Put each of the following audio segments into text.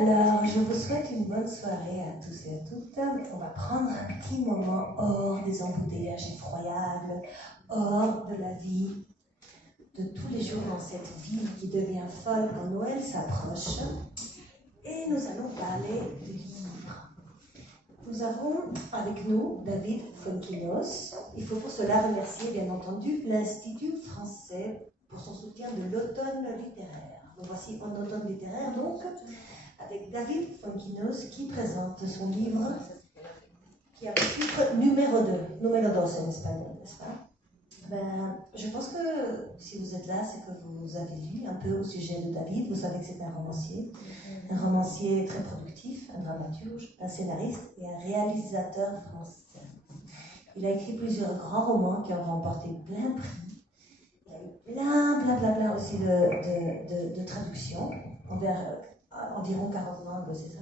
Alors, je vous souhaite une bonne soirée à tous et à toutes. On va prendre un petit moment hors des embouteillages effroyables, hors de la vie de tous les jours dans cette ville qui devient folle quand Noël s'approche. Et nous allons parler de livres. Nous avons avec nous David Fonkinos. Il faut pour cela remercier, bien entendu, l'Institut français pour son soutien de l'automne littéraire. Nous voici en automne littéraire, donc, avec David Fonkinos qui présente son livre qui a le titre numéro 2, numéro 2 en espagnol, n'est-ce pas? Je pense que si vous êtes là, c'est que vous avez lu un peu au sujet de David. Vous savez que c'est un romancier très productif, un dramaturge, un scénariste et un réalisateur français. Il a écrit plusieurs grands romans qui ont remporté plein de prix. Il a eu plein aussi de traductions envers environ 40 langues, c'est ça?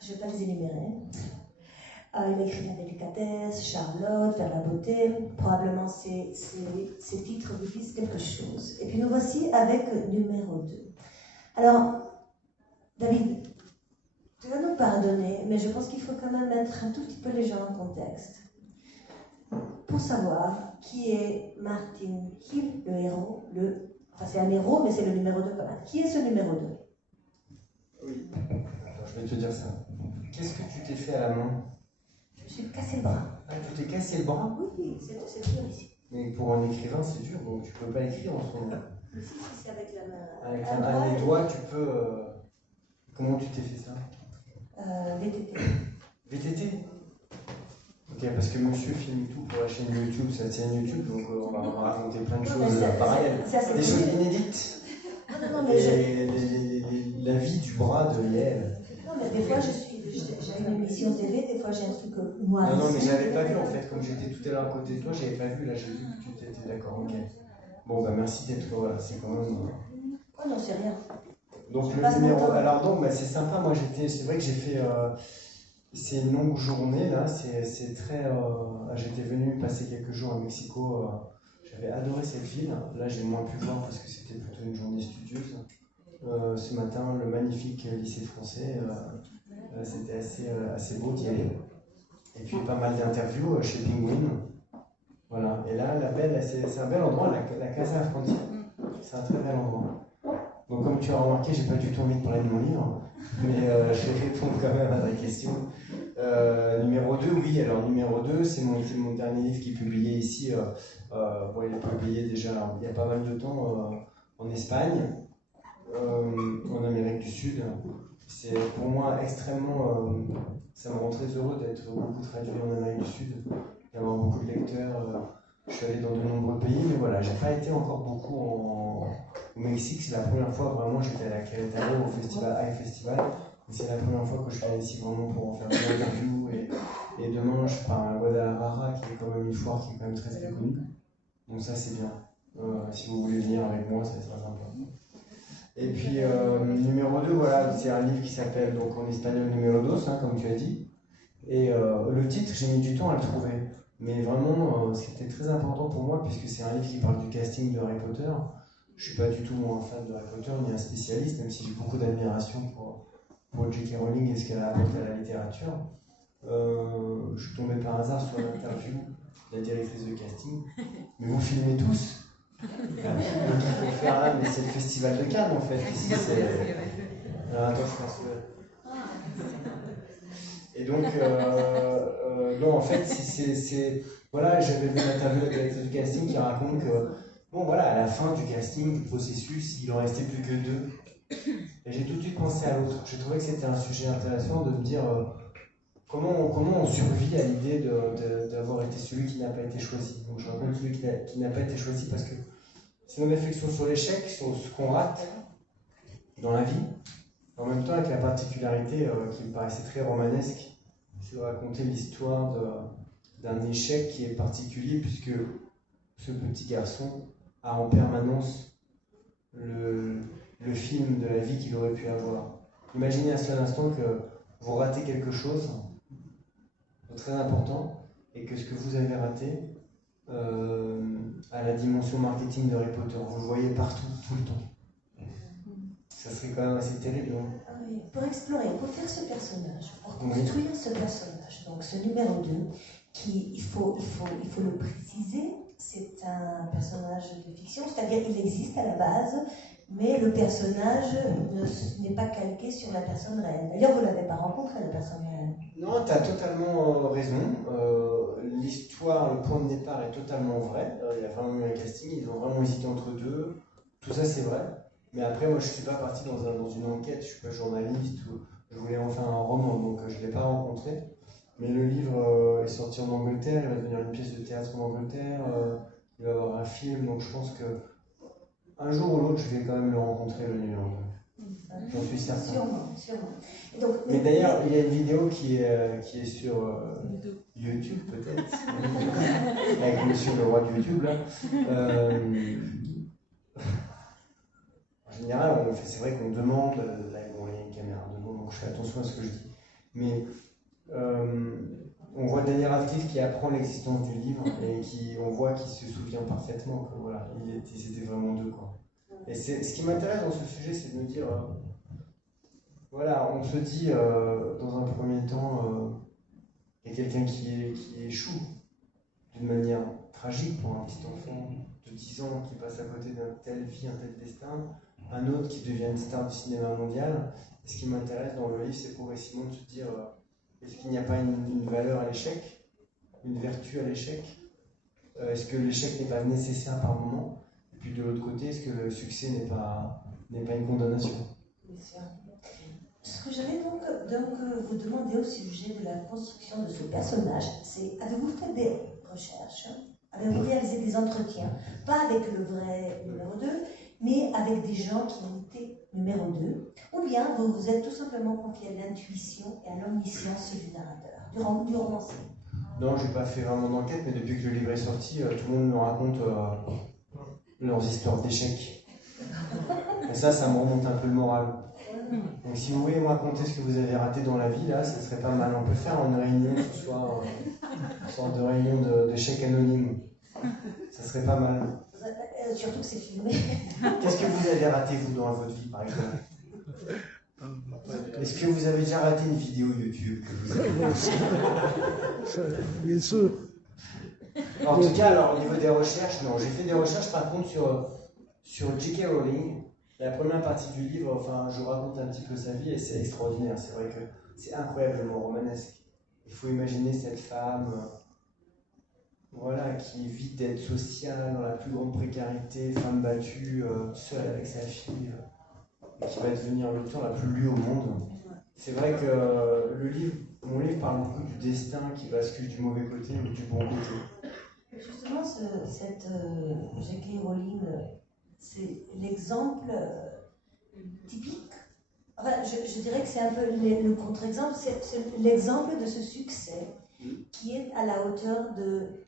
Je ne vais pas les énumérer. Il a écrit La délicatesse, Charlotte, Vers la beauté. Probablement ces titres vous disent quelque chose. Et puis nous voici avec numéro 2. Alors, David, tu vas nous pardonner, mais je pense qu'il faut quand même mettre un tout petit peu les gens en contexte. Pour savoir qui est Martin Hill, le héros, enfin c'est un héros, mais c'est le numéro 2 quand même. Qui est ce numéro 2? Oui, attends, je vais te dire ça. Qu'est-ce que tu t'es fait à la main? Je me suis cassé le bras. Ah, tu t'es cassé le bras? Oui, c'est dur ici. Mais pour un écrivain, c'est dur, donc tu peux pas écrire en ce moment. Si, c'est avec la main. Avec la main, les doigts, tu peux... Comment tu t'es fait ça? VTT. VTT? Ok, parce que monsieur filme tout pour la chaîne YouTube, sa chaîne YouTube, donc on va raconter plein de choses pareilles. Des choses inédites. Non, mais la vie du bras de Yael. Non, mais des fois, j'ai une émission télé, des fois j'ai un truc moi. Non, mais j'avais pas vu en fait, comme j'étais tout à l'heure à côté de toi, j'avais pas vu, là j'ai vu que tu étais d'accord, ok. Bon, bah merci d'être là, voilà, c'est quand même... Oh non, c'est rien. Donc le numéro... Alors donc, bah, c'est sympa, moi c'est vrai que j'ai fait... C'est une longue journée, là, c'est très... J'étais venu passer quelques jours à Mexico, j'avais adoré cette ville, là j'ai moins pu voir parce que c'était plutôt une journée studieuse. Ce matin, le magnifique lycée français, c'était assez beau d'y aller. Et puis pas mal d'interviews chez Penguin. Voilà. Et là, c'est un bel endroit, la Casa Frontier. C'est un très bel endroit. Donc comme tu as remarqué, j'ai pas du tout envie de parler de mon livre, mais je vais répondre quand même à ta question. Numéro 2, oui. Alors numéro 2, c'est mon dernier livre qui est publié ici. Bon, il est publié déjà il y a pas mal de temps en Espagne. En Amérique du Sud. C'est pour moi extrêmement... ça me rend très heureux d'être beaucoup traduit en Amérique du Sud, d'avoir beaucoup de lecteurs. Je suis allé dans de nombreux pays, mais voilà, j'ai pas été encore beaucoup au Mexique. C'est la première fois vraiment, j'étais à la Querétaro, au festival iFestival. C'est la première fois que je viens ici vraiment pour en faire des interviews. Et demain, je pars à Guadalajara, qui est quand même une foire qui est quand même très très connue. Donc ça, c'est bien. Si vous voulez venir avec moi, c'est très sympa. Et puis, numéro 2, voilà, c'est un livre qui s'appelle, donc en espagnol, Numéro 2, hein, comme tu as dit. Et le titre, j'ai mis du temps à le trouver. Mais vraiment, c'était très important pour moi, puisque c'est un livre qui parle du casting de Harry Potter. Je ne suis pas du tout un fan de Harry Potter, ni un spécialiste, même si j'ai beaucoup d'admiration pour J.K. Rowling et ce qu'elle a apporté à la littérature. Je suis tombé par hasard sur l'interview de la directrice de casting. Mais vous filmez tous? Donc il faut faire là, mais c'est le festival de Cannes en fait. Ici, alors attends, je pense que... Et donc, non, en fait, voilà, j'avais vu l'interview de la directrice du casting qui raconte que, bon voilà, à la fin du casting, du processus, il en restait plus que 2. Et j'ai tout de suite pensé à l'autre. J'ai trouvé que c'était un sujet intéressant de me dire comment on survit à l'idée d'avoir été celui qui n'a pas été choisi. Donc je raconte celui qui n'a pas été choisi parce que c'est une réflexion sur l'échec, sur ce qu'on rate dans la vie. En même temps, avec la particularité qui me paraissait très romanesque, c'est de raconter l'histoire d'un échec qui est particulier puisque ce petit garçon a en permanence le film de la vie qu'il aurait pu avoir. Imaginez un seul instant que vous ratez quelque chose de très important et que ce que vous avez raté à la dimension marketing de Harry Potter, vous le voyez partout, tout le temps. Ça serait quand même assez terrible, non? Ah oui, pour explorer, pour faire ce personnage, pour construire ce personnage, donc ce numéro 2, qui, il faut le préciser, c'est un personnage de fiction, c'est-à-dire qu'il existe à la base, mais le personnage n'est pas calqué sur la personne réelle. D'ailleurs, vous ne l'avez pas rencontré, la personne réelle. Non, tu as totalement raison. L'histoire, le point de départ est totalement vrai. Il y a vraiment eu un casting, ils ont vraiment hésité entre deux. Tout ça, c'est vrai. Mais après, moi, je ne suis pas parti dans une enquête, je ne suis pas journaliste, ou je voulais en faire un roman, donc je ne l'ai pas rencontré. Mais le livre est sorti en Angleterre, il va devenir une pièce de théâtre en Angleterre, il va y avoir un film, donc je pense que un jour ou l'autre, je vais quand même le rencontrer, le numéro 2. J'en suis certain. Sûrement. Et donc, mais d'ailleurs, il y a une vidéo qui est sur YouTube, peut-être, avec monsieur le roi de YouTube, là. En général, c'est vrai qu'on demande, là, bon, il y a une caméra devant, donc je fais attention à ce que je dis. Mais on voit Daniel Radcliffe qui apprend l'existence du livre et on voit qu'il se souvient parfaitement que voilà, ils étaient vraiment deux, quoi. Et ce qui m'intéresse dans ce sujet, c'est de me dire, voilà, on se dit dans un premier temps, il y a quelqu'un qui échoue d'une manière tragique pour un petit enfant de 10 ans qui passe à côté d'un tel vie, un tel destin, un autre qui devient une star du cinéma mondial. Et ce qui m'intéresse dans le livre, c'est progressivement de se dire, est-ce qu'il n'y a pas une valeur à l'échec, une vertu à l'échec? Est-ce que l'échec n'est pas nécessaire par moment? Et puis de l'autre côté, est-ce que le succès n'est pas une condamnation? Bien sûr. Ce que j'allais donc vous demander au sujet de la construction de ce personnage, c'est avez-vous fait des recherches? Avez-vous réalisé des entretiens? Pas avec le vrai numéro 2, mais avec des gens qui ont été numéro 2, ou bien vous vous êtes tout simplement confié à l'intuition et à l'omniscience du narrateur, du romancier? Non, je n'ai pas fait vraiment d'enquête, mais depuis que le livre est sorti, tout le monde me raconte leurs histoires d'échecs. Et ça me remonte un peu le moral. Donc si vous voulez me raconter ce que vous avez raté dans la vie, là, ça serait pas mal. On peut faire une réunion ce soir, une sorte de réunion d'échecs anonymes. Ça serait pas mal. Surtout que c'est filmé. Qu'est-ce que vous avez raté, vous, dans votre vie, par exemple? Est-ce que vous avez déjà raté une vidéo YouTube que vous avez... Bien sûr. En tout cas, alors, au niveau des recherches, non. J'ai fait des recherches, par contre, sur J.K. Rowling. La première partie du livre, enfin, je raconte un petit peu sa vie et c'est extraordinaire. C'est vrai que c'est incroyablement romanesque. Il faut imaginer cette femme, voilà, qui vit d'aide sociale dans la plus grande précarité, femme battue, seule avec sa fille, et qui va devenir l'auteur la plus lue au monde. C'est vrai que mon livre parle beaucoup du destin qui bascule du mauvais côté ou du bon côté. Justement, cette J.K. Rowling, c'est l'exemple typique. Enfin, je dirais que c'est un peu le contre-exemple, c'est l'exemple de ce succès qui est à la hauteur de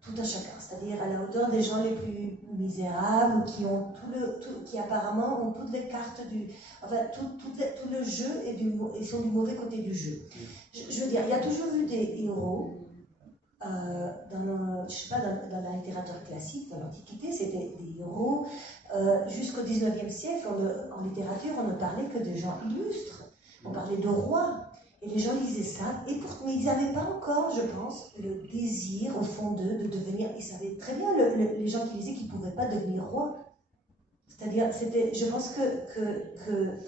tout un chacun, c'est-à-dire à la hauteur des gens les plus misérables, qui apparemment ont toutes les cartes tout le jeu et sont du mauvais côté du jeu. Je veux dire, il y a toujours eu des héros. Dans la littérature classique, dans l'Antiquité, c'était des héros. Jusqu'au 19e siècle, en littérature, on ne parlait que de gens illustres. On parlait de rois. Et les gens lisaient ça. Mais ils n'avaient pas encore, je pense, le désir au fond d'eux de devenir. Ils savaient très bien, les gens qui lisaient, qu'ils ne pouvaient pas devenir rois. C'est-à-dire, je pense que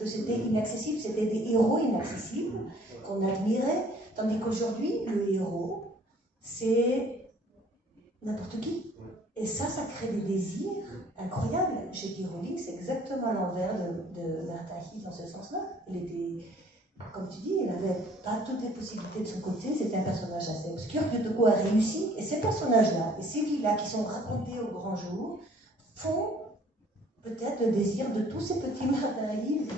c'était inaccessible. C'était des héros inaccessibles qu'on admirait. Tandis qu'aujourd'hui, le héros, c'est n'importe qui. Et ça crée des désirs incroyables. J.K. Rowling, c'est exactement l'envers de Martha Heath dans ce sens-là. Elle était, comme tu dis, elle n'avait pas toutes les possibilités de son côté. C'était un personnage assez obscur qui, de coup, a réussi. Et ces personnages-là, et ces vies-là qui sont racontées au grand jour, font peut-être le désir de tous ces petits Martha Heath.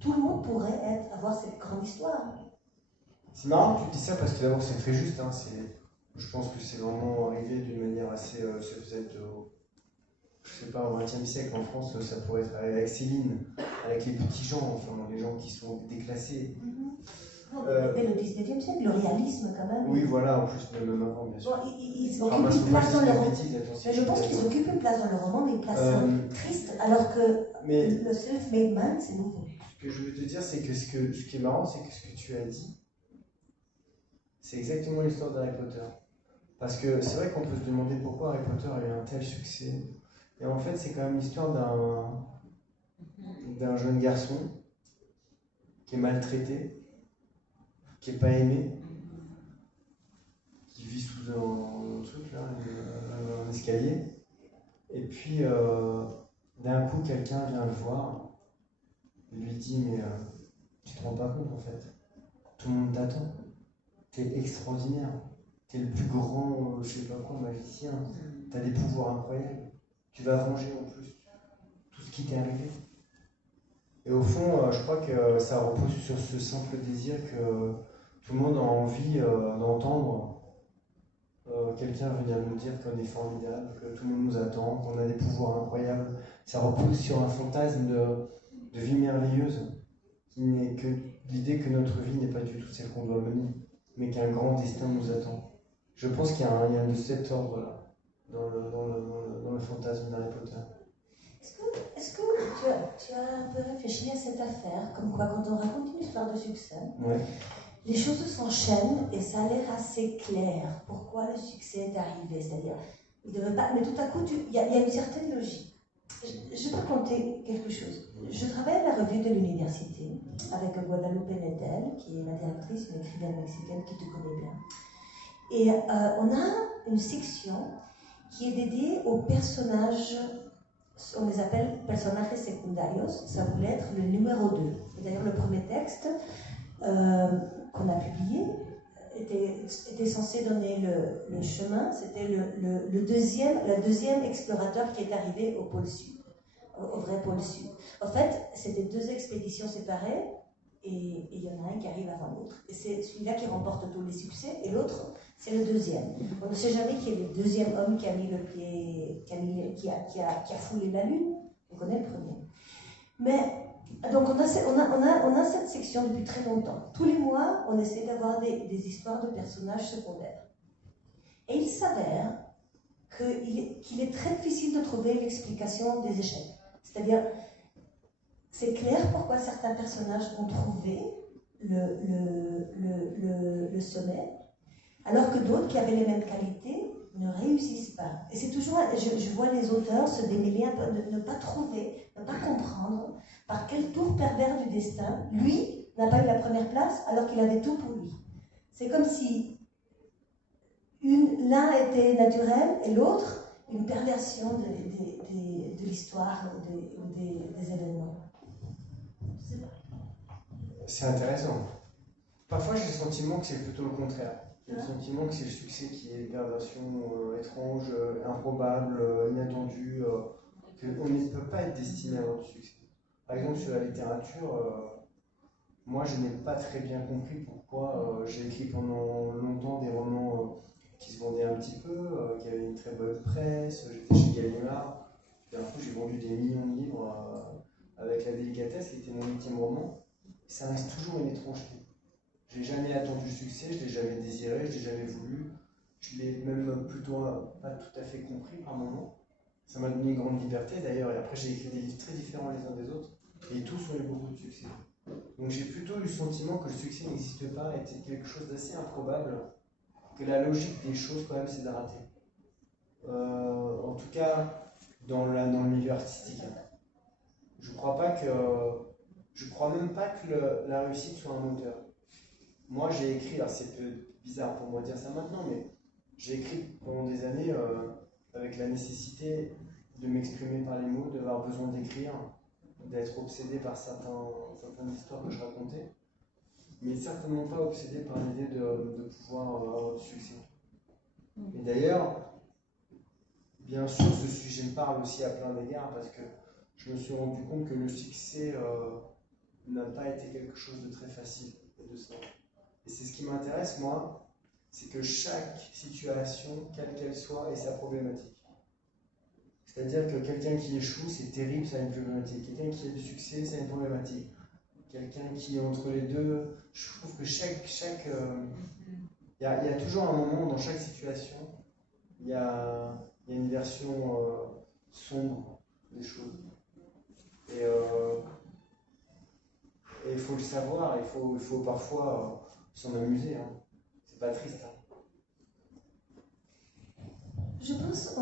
Tout le monde pourrait avoir cette grande histoire. C'est marrant que tu dis ça parce que d'abord c'est très juste. Hein, je pense que c'est vraiment arrivé d'une manière assez. Ça faisait je sais pas, au XXe siècle en France, ça pourrait être avec Céline, avec les petits gens, enfin les gens qui sont déclassés. Dès le 19e siècle, le réalisme quand même. Oui, voilà, en plus, même avant, bien sûr. Bon, ils occupent une place dans le roman. Je pense qu'ils occupent une place dans le roman, mais une place triste, alors que le self-made man, c'est nouveau. Ce que je veux te dire, c'est que ce qui est marrant, c'est que ce que tu as dit, c'est exactement l'histoire d'Harry Potter. Parce que c'est vrai qu'on peut se demander pourquoi Harry Potter a eu un tel succès. Et en fait, c'est quand même l'histoire d'un jeune garçon qui est maltraité, qui n'est pas aimé, qui vit sous un truc là, un escalier. Et puis, d'un coup, quelqu'un vient le voir et lui dit, mais tu te rends pas compte en fait, tout le monde t'attend, t'es extraordinaire, t'es le plus grand, je sais pas quoi, magicien, t'as des pouvoirs incroyables, tu vas venger en plus tout ce qui t'est arrivé. Et au fond, je crois que ça repose sur ce simple désir que tout le monde a envie d'entendre quelqu'un venir nous dire qu'on est formidable, que tout le monde nous attend, qu'on a des pouvoirs incroyables. Ça repose sur un fantasme de vie merveilleuse, qui n'est que l'idée que notre vie n'est pas du tout celle qu'on doit mener, mais qu'un grand destin nous attend. Je pense qu'il y a un de cet ordre-là dans le fantasme d'Harry Potter. Est-ce que tu as un peu réfléchi à cette affaire, comme quoi quand on raconte une histoire de succès, ouais. Les choses s'enchaînent et ça a l'air assez clair. Pourquoi le succès est arrivé? C'est-à-dire, il devait pas. Mais tout à coup, il y a une certaine logique. Je vais te raconter quelque chose. Je travaille à la revue de l'université avec Guadalupe Nettel, qui est ma directrice, une écrivaine mexicaine qui te connaît bien. Et on a une section qui est dédiée aux personnages, on les appelle personnajes secundarios, ça voulait être le numéro 2. Et d'ailleurs, le premier texte qu'on a publié était censé donner le chemin. C'était le deuxième explorateur qui est arrivé au pôle sud, au vrai pôle sud. En fait, c'était 2 expéditions séparées et il y en a un qui arrive avant l'autre. Et c'est celui-là qui remporte tous les succès et l'autre, c'est le deuxième. On ne sait jamais qui est le deuxième homme qui a mis le pied, qui a foulé la lune. On connaît le premier. Mais donc on a cette section depuis très longtemps. Tous les mois, on essaie d'avoir des histoires de personnages secondaires. Et il s'avère qu'il est très difficile de trouver l'explication des échecs. C'est-à-dire, c'est clair pourquoi certains personnages ont trouvé le sommet, alors que d'autres qui avaient les mêmes qualités ne réussissent pas. Et c'est toujours, je vois les auteurs se démêler un peu, ne pas trouver, ne pas comprendre par quel tour pervers du destin, lui n'a pas eu la première place alors qu'il avait tout pour lui. C'est comme si l'un était naturel et l'autre une perversion de l'histoire ou des événements. C'est intéressant. Parfois j'ai le sentiment que c'est plutôt le contraire. J'ai le sentiment que c'est le succès qui est une perversion étrange, improbable, inattendue, qu'on ne peut pas être destiné à avoir du succès. Par exemple, sur la littérature, moi je n'ai pas très bien compris pourquoi j'ai écrit pendant longtemps des romans qui se vendaient un petit peu, qui avaient une très bonne presse, j'étais chez Gallimard, puis d'un coup j'ai vendu des millions de livres avec La Délicatesse, qui était mon 8e roman. Ça reste toujours une étrangeté. Je n'ai jamais attendu le succès, je ne l'ai jamais désiré, je ne l'ai jamais voulu. Je l'ai même plutôt pas tout à fait compris par moments. Ça m'a donné une grande liberté d'ailleurs, et après j'ai écrit des livres très différents les uns des autres, et tous ont eu beaucoup de succès. Donc j'ai plutôt eu le sentiment que le succès n'existe pas, était quelque chose d'assez improbable, que la logique des choses quand même c'est de rater. En tout cas, dans le milieu artistique. Je crois même pas que la réussite soit un moteur. Moi, j'ai écrit, alors c'est peu bizarre pour moi de dire ça maintenant, mais j'ai écrit pendant des années avec la nécessité de m'exprimer par les mots, d'avoir besoin d'écrire, d'être obsédé par certaines histoires que je racontais, mais certainement pas obsédé par l'idée de pouvoir avoir du succès. Et d'ailleurs, bien sûr, ce sujet me parle aussi à plein d'égards parce que je me suis rendu compte que le succès n'a pas été quelque chose de très facile et de simple. Et c'est ce qui m'intéresse, moi, c'est que chaque situation, quelle qu'elle soit, ait sa problématique. C'est-à-dire que quelqu'un qui échoue, c'est terrible, ça a une problématique. Quelqu'un qui a du succès, ça a une problématique. quelqu'un qui est entre les deux. Je trouve que il y a toujours un moment dans chaque situation, il y a une version sombre des choses. Et il faut le savoir, il faut parfois s'en amuser. Hein. C'est pas triste. Hein. Je pense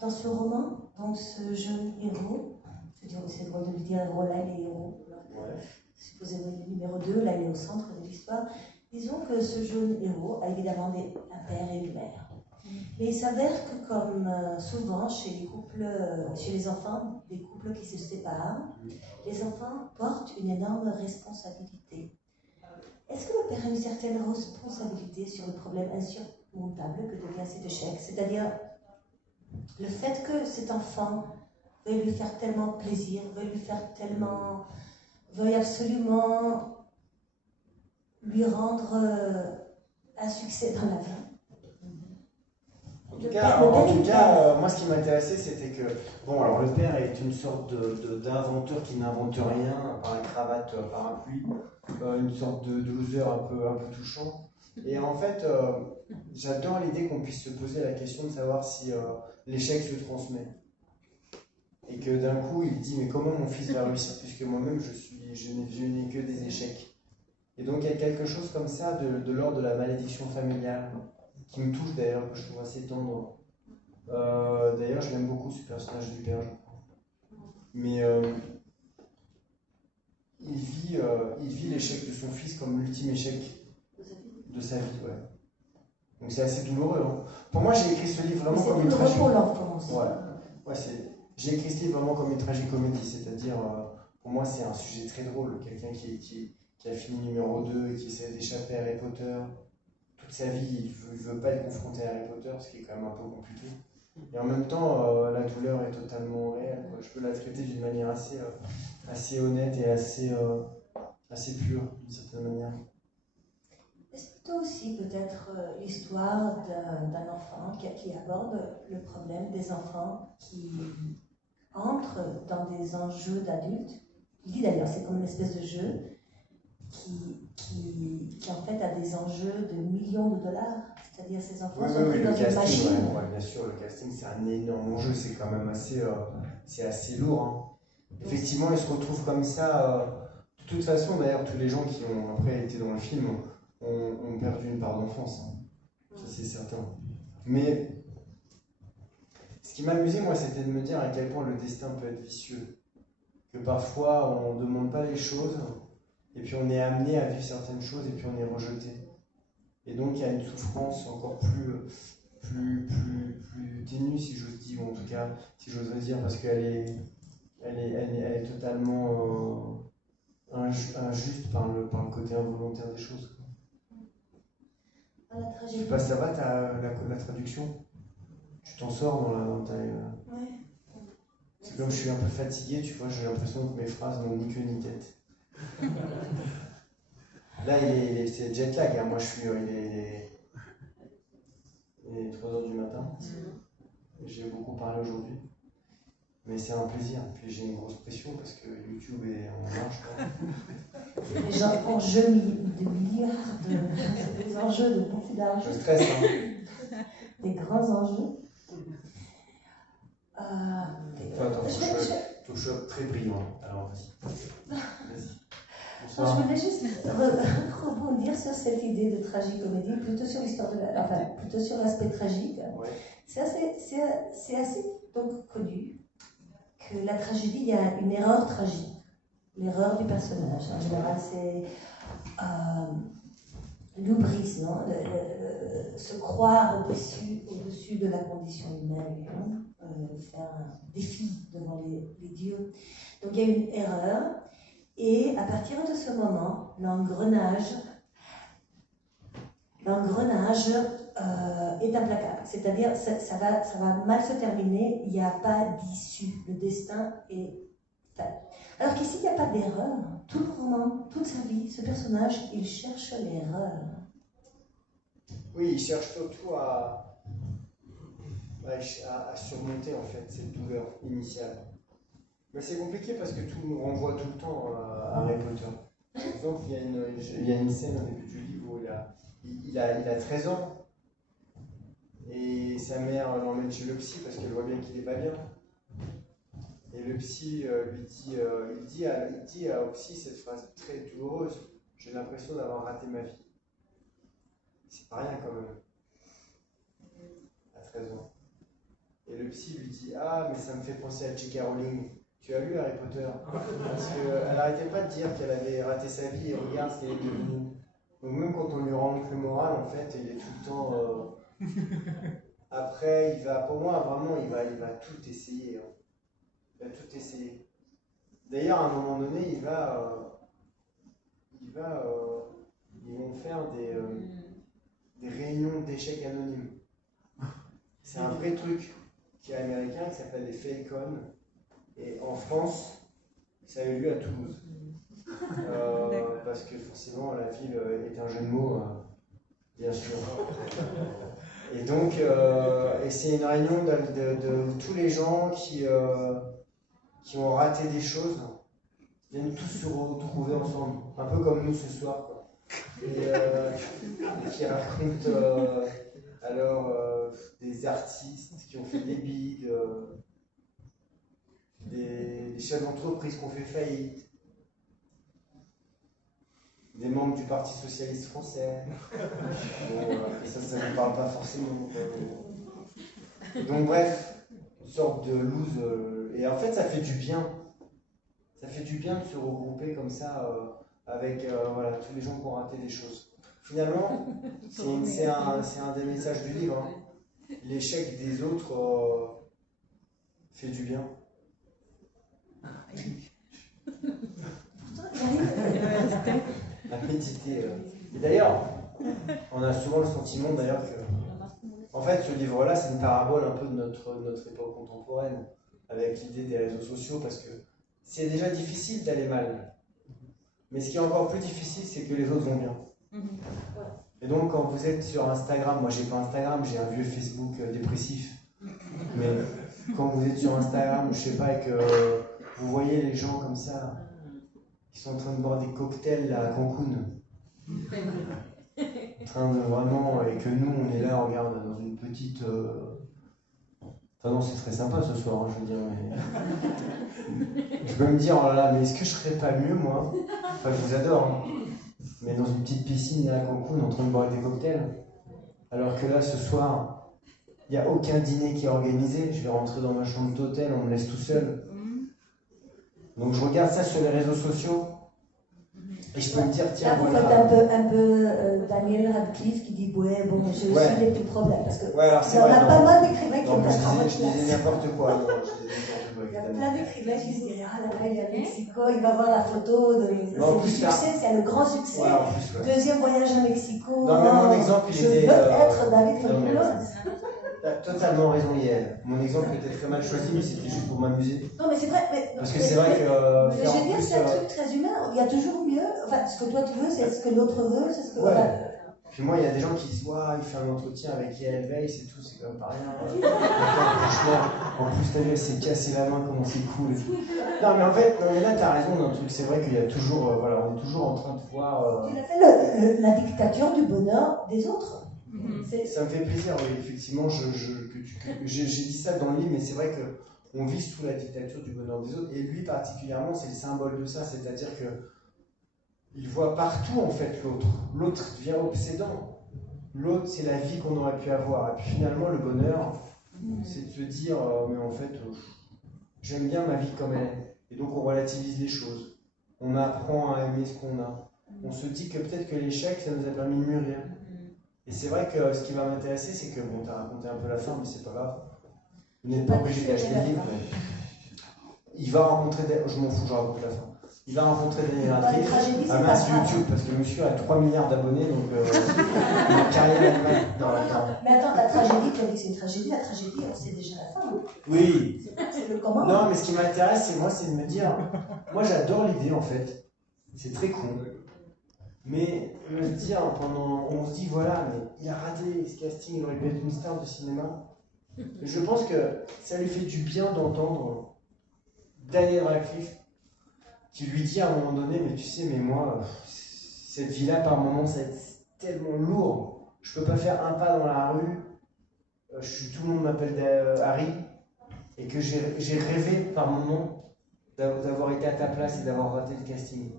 dans ce roman, donc ce jeune héros, je veux dire, c'est drôle de lui dire héros, là il est héros. Ouais. Supposément le numéro 2, là il est au centre de l'histoire. Disons que ce jeune héros a évidemment un père et une mère. Mais il s'avère que comme souvent chez les couples, chez les enfants, des couples qui se séparent, les enfants portent une énorme responsabilité. Est-ce que le père a une certaine responsabilité sur le problème insurmontable que devient cet échec? C'est-à-dire le fait que cet enfant veuille lui faire tellement plaisir, veuille absolument lui rendre un succès dans la vie. En tout cas, moi ce qui m'intéressait c'était que, bon alors le père est une sorte d'inventeur qui n'invente rien, par une cravate parapluie, une sorte de loser un peu touchant. Et en fait, j'adore l'idée qu'on puisse se poser la question de savoir si l'échec se transmet. Et que d'un coup il dit mais comment mon fils va réussir puisque moi-même je n'ai que des échecs. Et donc il y a quelque chose comme ça de l'ordre de la malédiction familiale, qui me touche d'ailleurs, que je trouve assez tendre. D'ailleurs, je l'aime beaucoup ce personnage du père, je crois. Mais il vit l'échec de son fils comme l'ultime échec de sa vie. Ouais. Donc c'est assez douloureux. Hein. Pour moi, j'ai écrit ce livre vraiment comme une tragicomédie. J'ai écrit ce livre vraiment comme une tragicomédie, c'est-à-dire, pour moi, c'est un sujet très drôle. Quelqu'un qui a fini numéro 2 et qui essaie d'échapper à Harry Potter. Toute sa vie, il ne veut pas être confronté à Harry Potter, ce qui est quand même un peu compliqué. Et en même temps, la douleur est totalement réelle. Quoi. Je peux la traiter d'une manière assez honnête et assez pure, d'une certaine manière. Est-ce plutôt aussi peut-être l'histoire d'un enfant qui aborde le problème des enfants qui entrent dans des enjeux d'adultes? Il dit d'ailleurs, c'est comme une espèce de jeu qui en fait a des enjeux de millions de dollars, c'est-à-dire ces enfants sont pris dans une machine. Ouais, bien sûr, le casting c'est un énorme enjeu, c'est quand même assez lourd. Hein. Effectivement, ils se retrouvent comme ça. De toute façon, d'ailleurs, tous les gens qui ont après été dans le film ont perdu une part d'enfance, hein. Ça c'est certain. Mais ce qui m'amusait, moi, c'était de me dire à quel point le destin peut être vicieux. Que parfois, on ne demande pas les choses. Et puis on est amené à vivre certaines choses et puis on est rejeté. Et donc il y a une souffrance encore plus ténue, si j'ose dire, ou en tout cas, si j'ose dire, parce qu'elle est totalement injuste par le côté involontaire des choses. Je sais pas, ça va la traduction? Tu t'en sors dans ta... Ouais. C'est comme je suis un peu fatigué, tu vois, j'ai l'impression que mes phrases n'ont ni queue ni tête. Là, c'est jet lag. Hein. Moi, il est 3h du matin. J'ai beaucoup parlé aujourd'hui. Mais c'est un plaisir. Puis j'ai une grosse pression parce que YouTube est en marche. Les gens enjeux de milliards, des enjeux de beaucoup d'argent. Je stresse. Hein. Des grands enjeux. Attends, faut que je sois très brillant. Alors, vas-y. Je voulais juste rebondir sur cette idée de tragicomédie, plutôt sur l'histoire plutôt sur l'aspect tragique. Ouais. C'est assez donc connu que la tragédie, il y a une erreur tragique, l'erreur du personnage. En général, c'est l'hubris, non? Se croire au-dessus de la condition humaine, faire un défi devant les dieux. Donc il y a une erreur. Et à partir de ce moment, l'engrenage est implacable. C'est-à-dire, ça va mal se terminer, il n'y a pas d'issue. Le destin est fait. Alors qu'ici, il n'y a pas d'erreur. Tout le roman, toute sa vie, ce personnage, il cherche l'erreur. Oui, il cherche surtout à surmonter en fait cette douleur initiale. Mais c'est compliqué parce que tout nous renvoie tout le temps à Harry Potter. Par exemple, il y a une scène au début du livre où il a 13 ans et sa mère l'emmène chez le psy parce qu'elle voit bien qu'il n'est pas bien. Et le psy il dit au psy cette phrase très douloureuse: j'ai l'impression d'avoir raté ma vie. C'est pas rien quand même, à 13 ans. Et le psy lui dit: ah, mais ça me fait penser à J.K. Rowling. Tu as lu Harry Potter? Parce qu'elle n'arrêtait pas de dire qu'elle avait raté sa vie et regarde ce qu'elle est devenue. Donc même quand on lui rend le moral, en fait, il est tout le temps... Après, pour moi, vraiment, il va tout essayer. Hein. Il va tout essayer. D'ailleurs, à un moment donné, ils vont faire des réunions d'échecs anonymes. C'est un vrai truc qui est américain, qui s'appelle les Failcon. Et en France, ça a eu lieu à Toulouse. Parce que forcément, la ville est un jeu de mots, bien sûr. Et donc, c'est une réunion de tous les gens qui ont raté des choses, viennent tous se retrouver ensemble, un peu comme nous ce soir, quoi. Et qui racontent des artistes qui ont fait des bigs, des chefs d'entreprise qui ont fait faillite, des membres du Parti Socialiste Français. Et ça ne me parle pas forcément. Donc bref, une sorte de loose. Et en fait, ça fait du bien. Ça fait du bien de se regrouper comme ça avec tous les gens qui ont raté des choses. Finalement, c'est un des messages du livre. Hein. L'échec des autres fait du bien. À méditer. Et d'ailleurs, on a souvent le sentiment d'ailleurs que, en fait, ce livre-là, c'est une parabole un peu de notre époque contemporaine, avec l'idée des réseaux sociaux, parce que c'est déjà difficile d'aller mal. Mais ce qui est encore plus difficile, c'est que les autres vont bien. Et donc, quand vous êtes sur Instagram, moi j'ai pas Instagram, j'ai un vieux Facebook dépressif. Mais quand vous êtes sur Instagram, je sais pas, et que vous voyez les gens comme ça, qui sont en train de boire des cocktails là, à Cancun. En train de vraiment, et que nous on est là, on regarde dans une petite. Enfin non, c'est très sympa ce soir, hein, je veux dire, mais. Je peux me dire, oh là là, mais est-ce que je serais pas mieux moi? Enfin, je vous adore, hein. Mais dans une petite piscine là, à Cancun, en train de boire des cocktails. Alors que là, ce soir, il n'y a aucun dîner qui est organisé. Je vais rentrer dans ma chambre d'hôtel, on me laisse tout seul. Donc je regarde ça sur les réseaux sociaux et je peux me dire, tiens, là, vous voilà. faites un peu Daniel Radcliffe qui dit, ouais, bon, j'ai aussi des petits problèmes. Parce que ouais, alors c'est il y en vrai, a pas mal d'écrivains qui ont non, la je disais n'importe quoi. Non, je disais n'importe quoi, il y a évidemment. plein d'écrivains qui se disent, ah là là, il y a Mexico, il va voir la photo de Non, c'est du succès, c'est le grand succès. Ouais, en plus, ouais. Deuxième voyage à Mexico. Non, mais mon exemple, il je était. veux être David non, mais Coppola. t'as totalement raison, Yael. Mon exemple était très mal choisi, mais c'était juste pour m'amuser. Non, mais c'est vrai. Parce que c'est vrai que. Mais je veux dire, c'est un truc très humain. Il y a toujours mieux. Enfin, ce que toi tu veux, c'est ce que l'autre veut, c'est ce que. Ouais. Puis moi, il y a des gens qui disent, waouh, il fait un entretien avec Yael Weiss et tout, c'est quand même pas rien. Franchement, en plus, t'as vu, elle s'est cassé la main, comment c'est cool et tout. Non, mais en fait, non, mais là, t'as raison d'un truc. C'est vrai qu'il y a toujours, on est toujours en train de voir. Tu as fait la dictature du bonheur des autres. Ça me fait plaisir, oui, effectivement. J'ai dit ça dans le livre, mais c'est vrai qu'on vit sous la dictature du bonheur des autres. Et lui, particulièrement, c'est le symbole de ça. C'est-à-dire que il voit partout, en fait, l'autre. L'autre devient obsédant. L'autre, c'est la vie qu'on aurait pu avoir. Et puis finalement, le bonheur, c'est de se dire, mais en fait, j'aime bien ma vie comme elle est. Et donc, on relativise les choses. On apprend à aimer ce qu'on a. On se dit que peut-être que l'échec, ça nous a permis de mûrir. Et c'est vrai que ce qui va m'intéresser, c'est que, bon, tu as raconté un peu la fin, mais c'est pas grave. Vous n'êtes pas obligé d'acheter le livre. Mais... Il va rencontrer des... Je m'en fous, je raconte la fin. Il va rencontrer des Radcliffe. Ah mince, YouTube, parce que monsieur a 3 milliards d'abonnés, donc une carrière animale. Mais attends, la tragédie, tu as dit que c'est une tragédie. La tragédie, on sait déjà la fin. Oui. C'est le comment. Non, mais ce qui m'intéresse, c'est de me dire... Moi, j'adore l'idée, en fait. C'est très con. Mais me dire on se dit voilà, mais il a raté ce casting, il aurait pu être une star de cinéma. Je pense que ça lui fait du bien d'entendre Daniel Radcliffe, qui lui dit à un moment donné, mais tu sais, mais moi, cette vie-là, par moments, ça va être tellement lourd. Je peux pas faire un pas dans la rue. Tout le monde m'appelle Harry. Et que j'ai rêvé par moments d'avoir été à ta place et d'avoir raté le casting.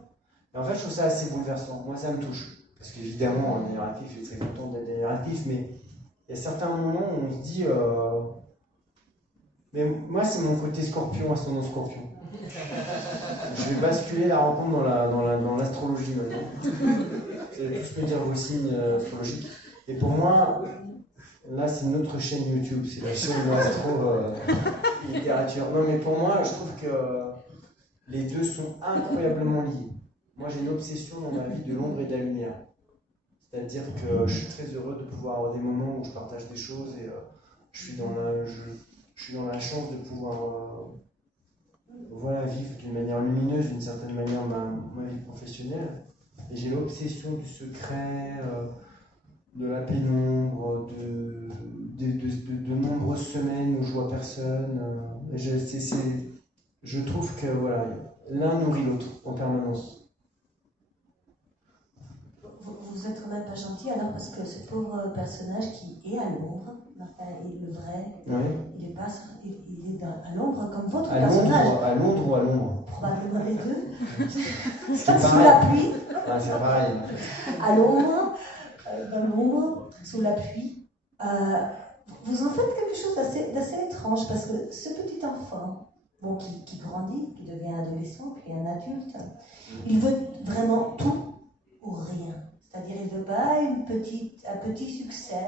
Et en fait, je trouve ça assez bouleversant. Moi, ça me touche. Parce qu'évidemment, Daniel Radcliffe, je suis très content d'être Daniel Radcliffe, mais il y a certains moments où on se dit. Mais moi, c'est mon côté scorpion, ascendant scorpion. Je vais basculer la rencontre dans l'astrologie maintenant. Je peux dire vos signes astrologiques. Et pour moi, là, c'est notre chaîne YouTube, c'est la chaîne de l'astro littérature. Non, mais pour moi, je trouve que les deux sont incroyablement liés. Moi, j'ai une obsession dans ma vie de l'ombre et de la lumière. C'est-à-dire que je suis très heureux de pouvoir avoir des moments où je partage des choses et je suis dans la chance de pouvoir vivre d'une manière lumineuse, d'une certaine manière, ma vie professionnelle. Et j'ai l'obsession du secret, de la pénombre, de nombreuses semaines où je vois personne. Je trouve que voilà, l'un nourrit l'autre en permanence. Vous êtes quand même pas gentil alors parce que ce pauvre personnage qui est à l'ombre, Martin est le vrai, il est à l'ombre comme votre personnage. À Londres ou à l'ombre? Probablement les deux. C'est Sous la pluie. Ah, c'est pareil. À l'ombre, dans l'ombre, sous la pluie. Vous en faites quelque chose d'assez étrange parce que ce petit enfant, bon, qui grandit, qui devient adolescent, puis un adulte, il veut vraiment tout ou rien. C'est-à-dire, il ne veut pas un petit succès,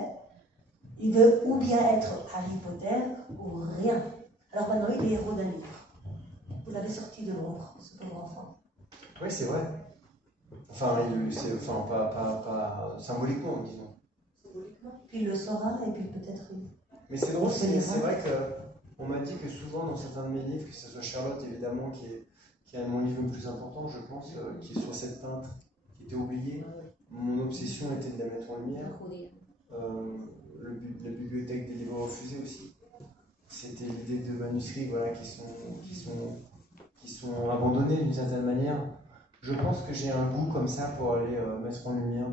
il veut ou bien être Harry Potter ou rien. Alors maintenant, il est héros d'un livre. Vous l'avez sorti de l'ombre, ce pauvre enfant. Oui, c'est vrai. Enfin, pas symboliquement, disons. Symboliquement. Puis il le saura, et puis peut-être. Mais c'est drôle, c'est vrai qu'on m'a dit que souvent dans certains de mes livres, que ce soit Charlotte évidemment, qui est mon livre le plus important, je pense, qui est sur cette peintre qui était oubliée. Mon obsession était de la mettre en lumière. La bibliothèque des livres refusés aussi. C'était l'idée de manuscrits voilà, qui sont abandonnés d'une certaine manière. Je pense que j'ai un goût comme ça pour aller mettre en lumière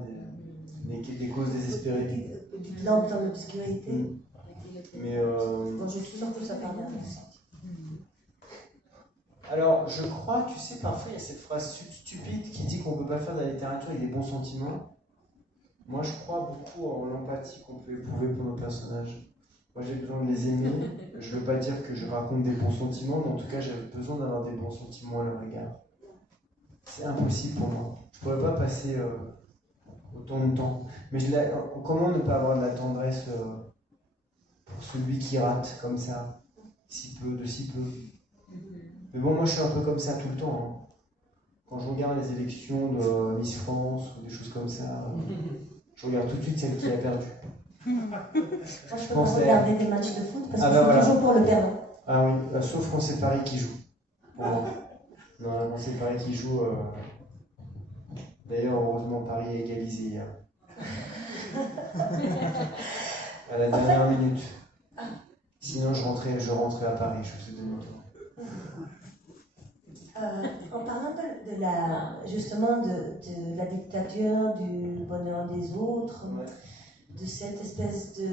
des causes désespérées. Une lampe dans l'obscurité. Mais bon, je suis sûre que ça parle bien. Alors, je crois, tu sais, parfois il y a cette phrase stupide qui dit qu'on ne peut pas faire de la littérature avec des bons sentiments. Moi, je crois beaucoup en l'empathie qu'on peut éprouver pour nos personnages. Moi, j'ai besoin de les aimer. Je ne veux pas dire que je raconte des bons sentiments, mais en tout cas, j'ai besoin d'avoir des bons sentiments à leur égard. C'est impossible pour moi. Je ne pourrais pas passer autant de temps. Mais comment ne pas avoir de la tendresse pour celui qui rate comme ça, de si peu. Mais bon, moi je suis un peu comme ça tout le temps. Hein. Quand je regarde les élections de Miss France ou des choses comme ça, je regarde tout de suite celle qui a perdu. Moi, je peux pas regarder des matchs de foot parce que je suis voilà. toujours pour le perdant. Ah oui, sauf quand c'est Paris qui joue. Pour moi. Non, quand c'est Paris qui joue. D'ailleurs, heureusement, Paris a égalisé hier. À la dernière minute. Sinon, je rentrais à Paris, je faisais demi-tour. En parlant justement de la dictature, du bonheur des autres, de cette espèce de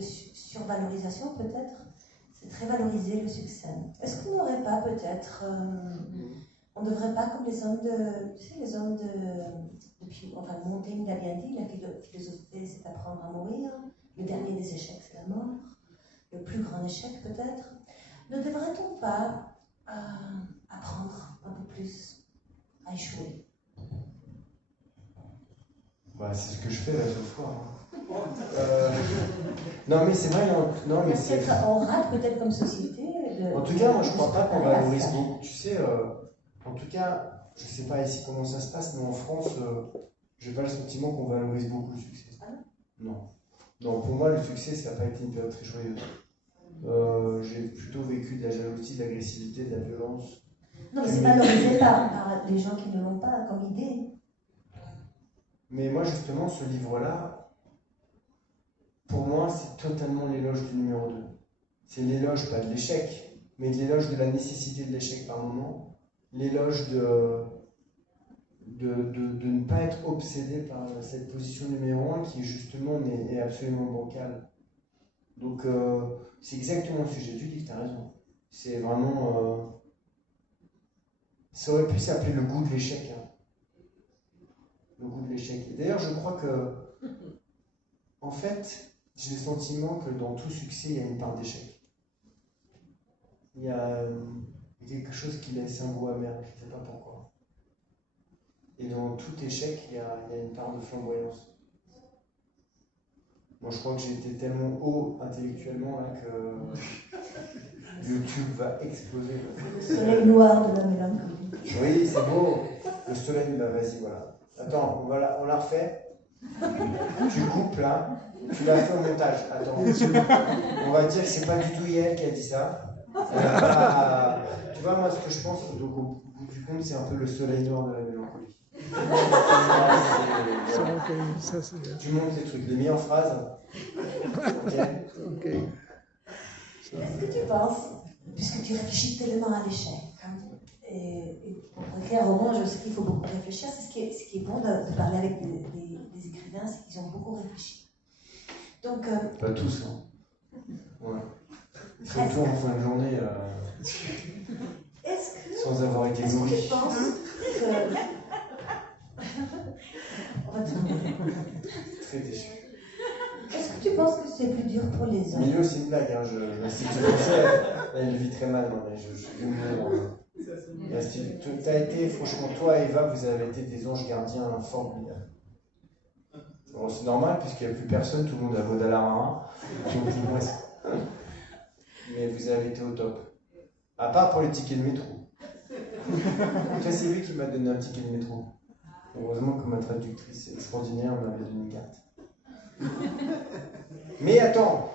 survalorisation peut-être, c'est très valoriser le succès. Est-ce qu'on n'aurait pas peut-être, on ne devrait pas comme les hommes enfin Montaigne l'a bien dit, la philosophie c'est apprendre à mourir, le dernier des échecs c'est la mort, le plus grand échec peut-être. Ne devrait-on pas apprendre un peu plus à échouer? Bah, c'est ce que je fais là ce soir. Non mais c'est vrai, non mais c'est. On rate peut-être comme société. En tout cas, moi je crois pas qu'on valorise beaucoup. Tu sais, en tout cas, je sais pas ici comment ça se passe, mais en France, j'ai pas le sentiment qu'on valorise beaucoup le succès. Non. Non, pour moi le succès ça n'a pas été une période très joyeuse. J'ai plutôt vécu de la jalousie, de l'agressivité, de la violence. Non, mais c'est valorisé par les gens qui ne l'ont pas comme idée. Mais moi, justement, ce livre-là, pour moi, c'est totalement l'éloge du numéro 2. c'est l'éloge, pas de l'échec, mais de l'éloge de la nécessité de l'échec par moment, l'éloge de ne pas être obsédé par cette position numéro 1 qui justement est absolument bancale. Donc c'est exactement le sujet du livre, tu as raison. C'est vraiment... ça aurait pu s'appeler le goût de l'échec. Hein. Le goût de l'échec. Et d'ailleurs, je crois que, en fait, j'ai le sentiment que dans tout succès, il y a une part d'échec. Il y a quelque chose qui laisse un goût amer, je ne sais pas pourquoi. Et dans tout échec, il y a une part de flamboyance. Moi, je crois que j'ai été tellement haut intellectuellement là, que YouTube va exploser. Le soleil noir de la mélancolie. Oui, c'est beau. Le soleil, bah, vas-y, voilà. Attends, on la refait. Tu coupes là. Tu l'as fait au montage. Attends. On va dire que c'est pas du tout Yael qui a dit ça. Tu vois, moi, ce que je pense, donc, au bout du compte, c'est un peu le soleil noir de la mélancolie. Tu montes les trucs, les mis en phrase. Ok. Est-ce que tu penses, puisque tu réfléchis tellement à l'échec, et pour écrire un roman, je sais qu'il faut beaucoup réfléchir, c'est ce qui est bon de parler avec des écrivains, c'est qu'ils ont beaucoup réfléchi. Donc, pas tous, hein. Ouais. Surtout en fin de journée, sans avoir été nourri. Est-ce que tu penses que... On va te demander. Très déçu. Est-ce que tu penses que c'est plus dur pour les hommes? Milieu, c'est une blague, hein. Si tu pensais, elle vit très mal, mais tu as été, franchement, toi et Eva, vous avez été des anges gardiens formidables. Bon, c'est normal, puisqu'il n'y a plus personne, tout le monde a Vaudalard. Mais vous avez été au top. À part pour les tickets de métro. Ça, c'est lui qui m'a donné un ticket de métro. Heureusement que ma traductrice extraordinaire m'avait donné une carte. Mais attends,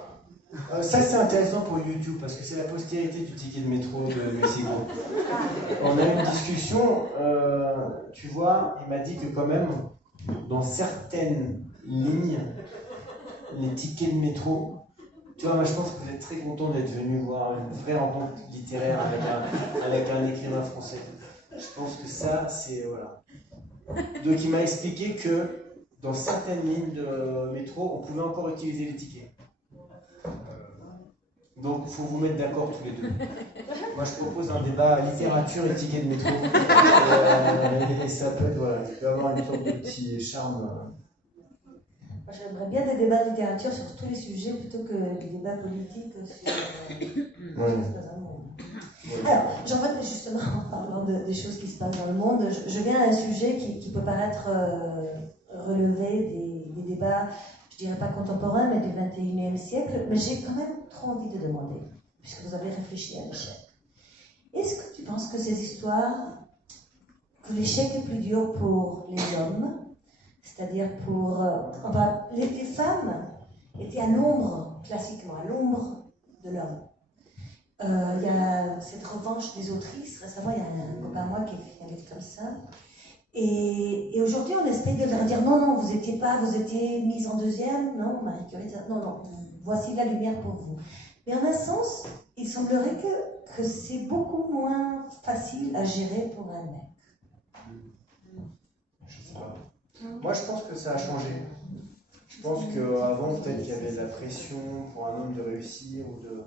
ça c'est intéressant pour YouTube parce que c'est la postérité du ticket de métro de Mexico. On a eu une discussion, tu vois, il m'a dit que quand même, dans certaines lignes, les tickets de métro, tu vois, moi je pense que vous êtes très content d'être venu voir une vraie rencontre littéraire avec un écrivain français. Je pense que ça, c'est... Voilà. Donc il m'a expliqué que dans certaines lignes de métro, on pouvait encore utiliser les tickets. Donc il faut vous mettre d'accord tous les deux. Moi je propose un débat littérature et tickets de métro. Et ça peut être, voilà, il peut avoir une sorte de petit charme. Moi, j'aimerais bien des débats de littérature sur tous les sujets plutôt que des débats politiques sur dans un monde. Alors, j'en vois justement en parlant des choses qui se passent dans le monde, je viens à un sujet qui peut paraître relever des débats, je dirais pas contemporains, mais du 21e siècle, mais j'ai quand même trop envie de demander, puisque vous avez réfléchi à l'échec. Est-ce que tu penses que ces histoires, que l'échec est plus dur pour les hommes, c'est-à-dire pour... les femmes étaient à l'ombre, classiquement, à l'ombre de l'homme. Il y a cette revanche des autrices. Récemment, il y a un copain à moi qui a écrit un livre comme ça. Et aujourd'hui, on essaye de leur dire non, vous étiez mise en deuxième, non, Marie Curie, non, voici la lumière pour vous. Mais en un sens, il semblerait que c'est beaucoup moins facile à gérer pour un mec. Je sais pas. Moi, je pense que ça a changé. Je pense qu'avant, peut-être qu'il y avait de la pression pour un homme de réussir ou de...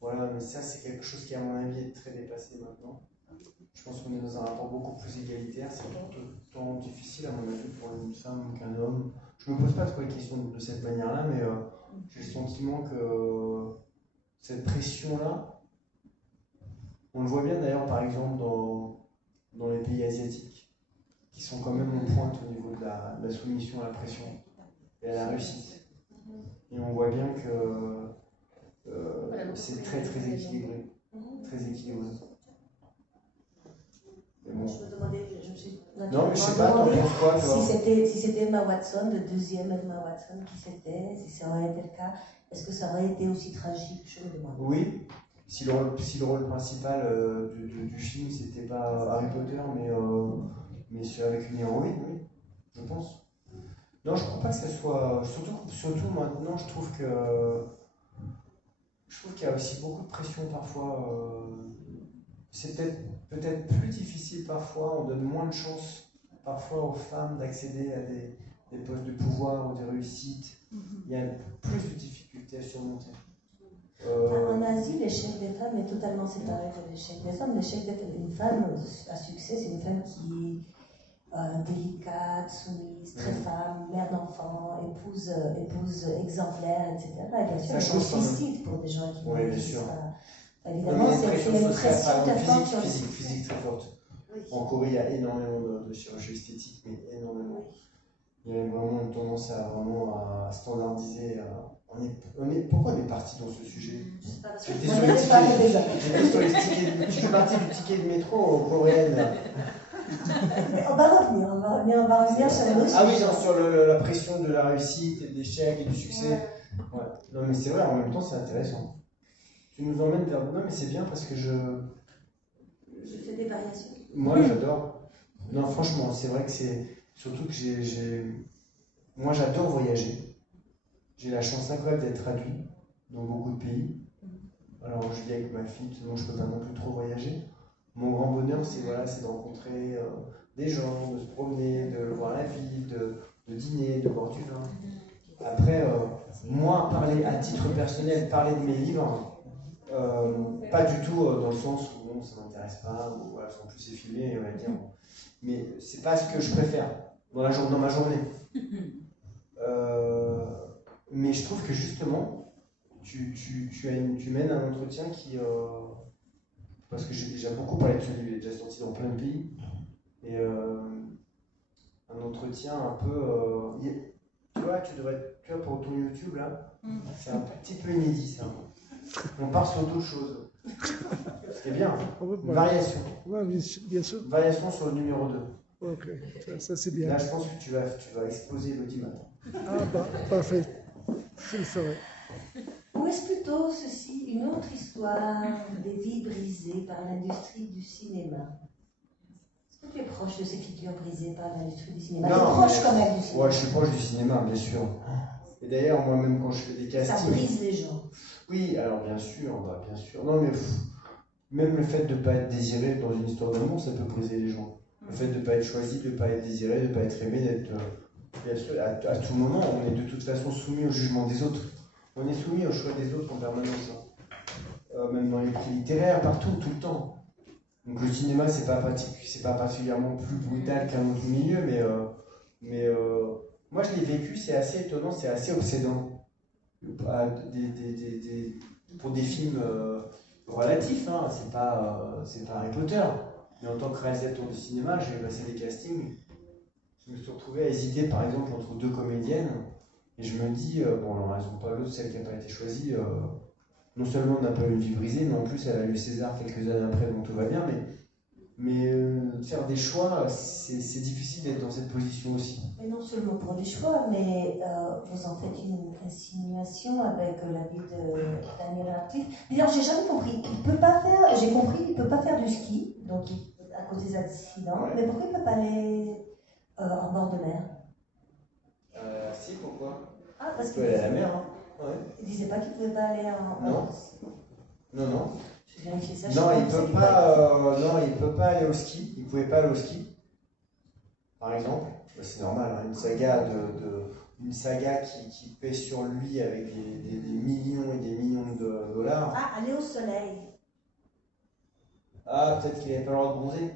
Voilà, mais ça, c'est quelque chose qui, à mon avis, est très dépassé maintenant. Je pense qu'on est dans un rapport beaucoup plus égalitaire. C'est autant difficile, à mon avis, pour une femme qu'un homme. Je ne me pose pas trop les questions de cette manière-là, mais j'ai le sentiment que cette pression-là, on le voit bien d'ailleurs, par exemple, dans les pays asiatiques, qui sont quand même en pointe au niveau de la soumission à la pression et à la réussite. Et on voit bien que c'est très très équilibré. Très équilibré. Bon. Je me demandais, je me suis non, mais je sais pas, t'en penses quoi, toi? Si c'était Emma Watson, le deuxième Emma Watson, qui c'était, si ça aurait été le cas, est-ce que ça aurait été aussi tragique? Je me demande. Oui, si le rôle principal du film, c'était pas Harry Potter, mais avec une héroïne, oui, je pense. Non, je crois pas que ça soit... Surtout maintenant, je trouve que je trouve qu'il y a aussi beaucoup de pression parfois. C'est peut-être plus difficile parfois, on donne moins de chance parfois aux femmes d'accéder à des postes de pouvoir ou des réussites. Il y a plus de difficultés à surmonter. En Asie, l'échec des femmes est totalement séparé de l'échec des hommes. L'échec d'une femme à succès, c'est une femme qui est délicate, soumise, très femme, mère d'enfant, épouse exemplaire, etc. Et bien sûr, c'est difficile pour des gens qui oui, bien sûr. Évidemment, c'est une pression très forte sur physique très forte. Oui. En Corée, il y a énormément de chirurgie esthétique, mais énormément. Il y a vraiment une tendance à standardiser. Pourquoi on est parti dans ce sujet? Je sais pas, parce que j'étais sur les tickets. Tu fais partie du ticket de métro coréenne. On va revenir sur le Ah oui, genre sur la pression de la réussite, et de l'échec et du succès. Ouais. Non, mais c'est vrai, en même temps, c'est intéressant. Tu nous emmènes vers... Non, mais c'est bien parce que je fais des variations. Moi, j'adore. Non, franchement, c'est vrai que c'est... Surtout que moi, j'adore voyager. J'ai la chance incroyable d'être traduit dans beaucoup de pays. Alors, je vis avec ma fille, sinon je ne peux pas non plus trop voyager. Mon grand bonheur, c'est de rencontrer des gens, de se promener, de voir la ville, de dîner, de boire du vin. Après, moi, parler à titre personnel, parler de mes livres, pas du tout dans le sens où bon, ça ne m'intéresse pas, ou voilà, en plus c'est filmé, on va dire. Mais c'est pas ce que je préfère dans ma journée. Mais je trouve que justement, tu mènes un entretien qui... parce que j'ai déjà beaucoup parlé de celui, il est déjà sorti dans plein de pays. Et un entretien un peu... tu vois, pour ton YouTube, là, c'est un petit peu inédit, ça. On part sur d'autres choses. C'est bien. Une variation. Oui, bien sûr. Une variation sur le numéro 2. Ok, ça c'est bien. Là, je pense que tu vas exploser l'audimat. Ah, bah, parfait. Je le ferai. Ou est-ce plutôt ceci une autre histoire des vies brisées par l'industrie du cinéma? Est-ce que tu es proche de ces figures brisées par l'industrie du cinéma? Tu es proche quand même du cinéma? Ouais, je suis proche du cinéma, bien sûr. Et d'ailleurs, moi-même, quand je fais des castings... Ça brise les gens. Oui, alors bien sûr. Non, mais même le fait de ne pas être désiré dans une histoire d'amour, ça peut briser les gens. Le fait de ne pas être choisi, de ne pas être désiré, de ne pas être aimé, d'être... bien sûr, à tout moment, on est de toute façon soumis au jugement des autres. On est soumis au choix des autres en permanence. Même dans les prix littéraires, partout, tout le temps. Donc le cinéma, c'est pas particulièrement plus brutal qu'un autre milieu, mais moi je l'ai vécu, c'est assez étonnant, c'est assez obsédant. Pour des films relatifs, hein, c'est pas Harry Potter. Mais en tant que réalisateur de cinéma, j'ai passé des castings. Je me suis retrouvé à hésiter par exemple entre deux comédiennes. Et je me dis, bon, alors elles n'ont pas l'autre, celle qui n'a pas été choisie. Non seulement on n'a pas eu une vie brisée, mais en plus elle a eu César quelques années après, donc tout va bien. Mais faire des choix, c'est difficile d'être dans cette position aussi. Mais non seulement pour les choix, mais vous en faites une insinuation avec la vie de Daniel Radcliffe. D'ailleurs, j'ai jamais compris. J'ai compris, il ne peut pas faire du ski, donc à cause des accidents. Ouais. Mais pourquoi il ne peut pas aller en bord de mer? Si, pourquoi? Ah, parce qu'il peut aller à la mer. Hein. Ouais. Il ne disait pas qu'il ne pouvait pas aller en... Non. Non. J'ai vérifié ça. Non, il ne peut pas aller au ski. Il ne pouvait pas aller au ski, par exemple. C'est normal, hein, une saga qui pèse sur lui avec des millions et des millions de dollars. Ah, aller au soleil. Ah, peut-être qu'il n'avait pas le droit de bronzer.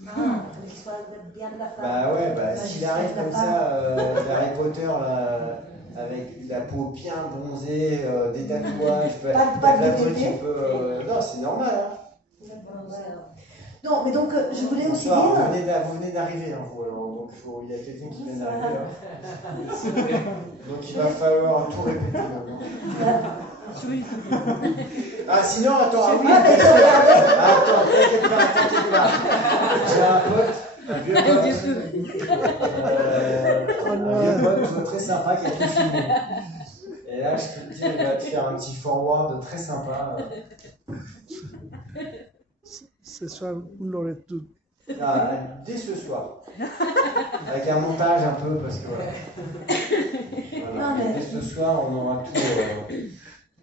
Non, il faut qu'il soit bien de la femme. Bah ouais, s'il arrive comme ça, Harry Potter, là, avec la peau bien bronzée, des tatouages, pas de truc un peu... non, c'est normal, hein. Non, mais donc, je voulais aussi dire... Vous venez d'arriver, hein, donc il y a quelqu'un qui vient d'arriver, là. Donc il va falloir tout répéter maintenant. Ah, sinon, attends, t'inquiète pas. J'ai un vieux pote très sympa qui a tout filmé. Et là, je peux te dire, il va te faire un petit forward très sympa. Ce soir, vous l'aurez tout. Dès ce soir. Avec un montage un peu, parce que voilà. Dès ce soir, on aura tout.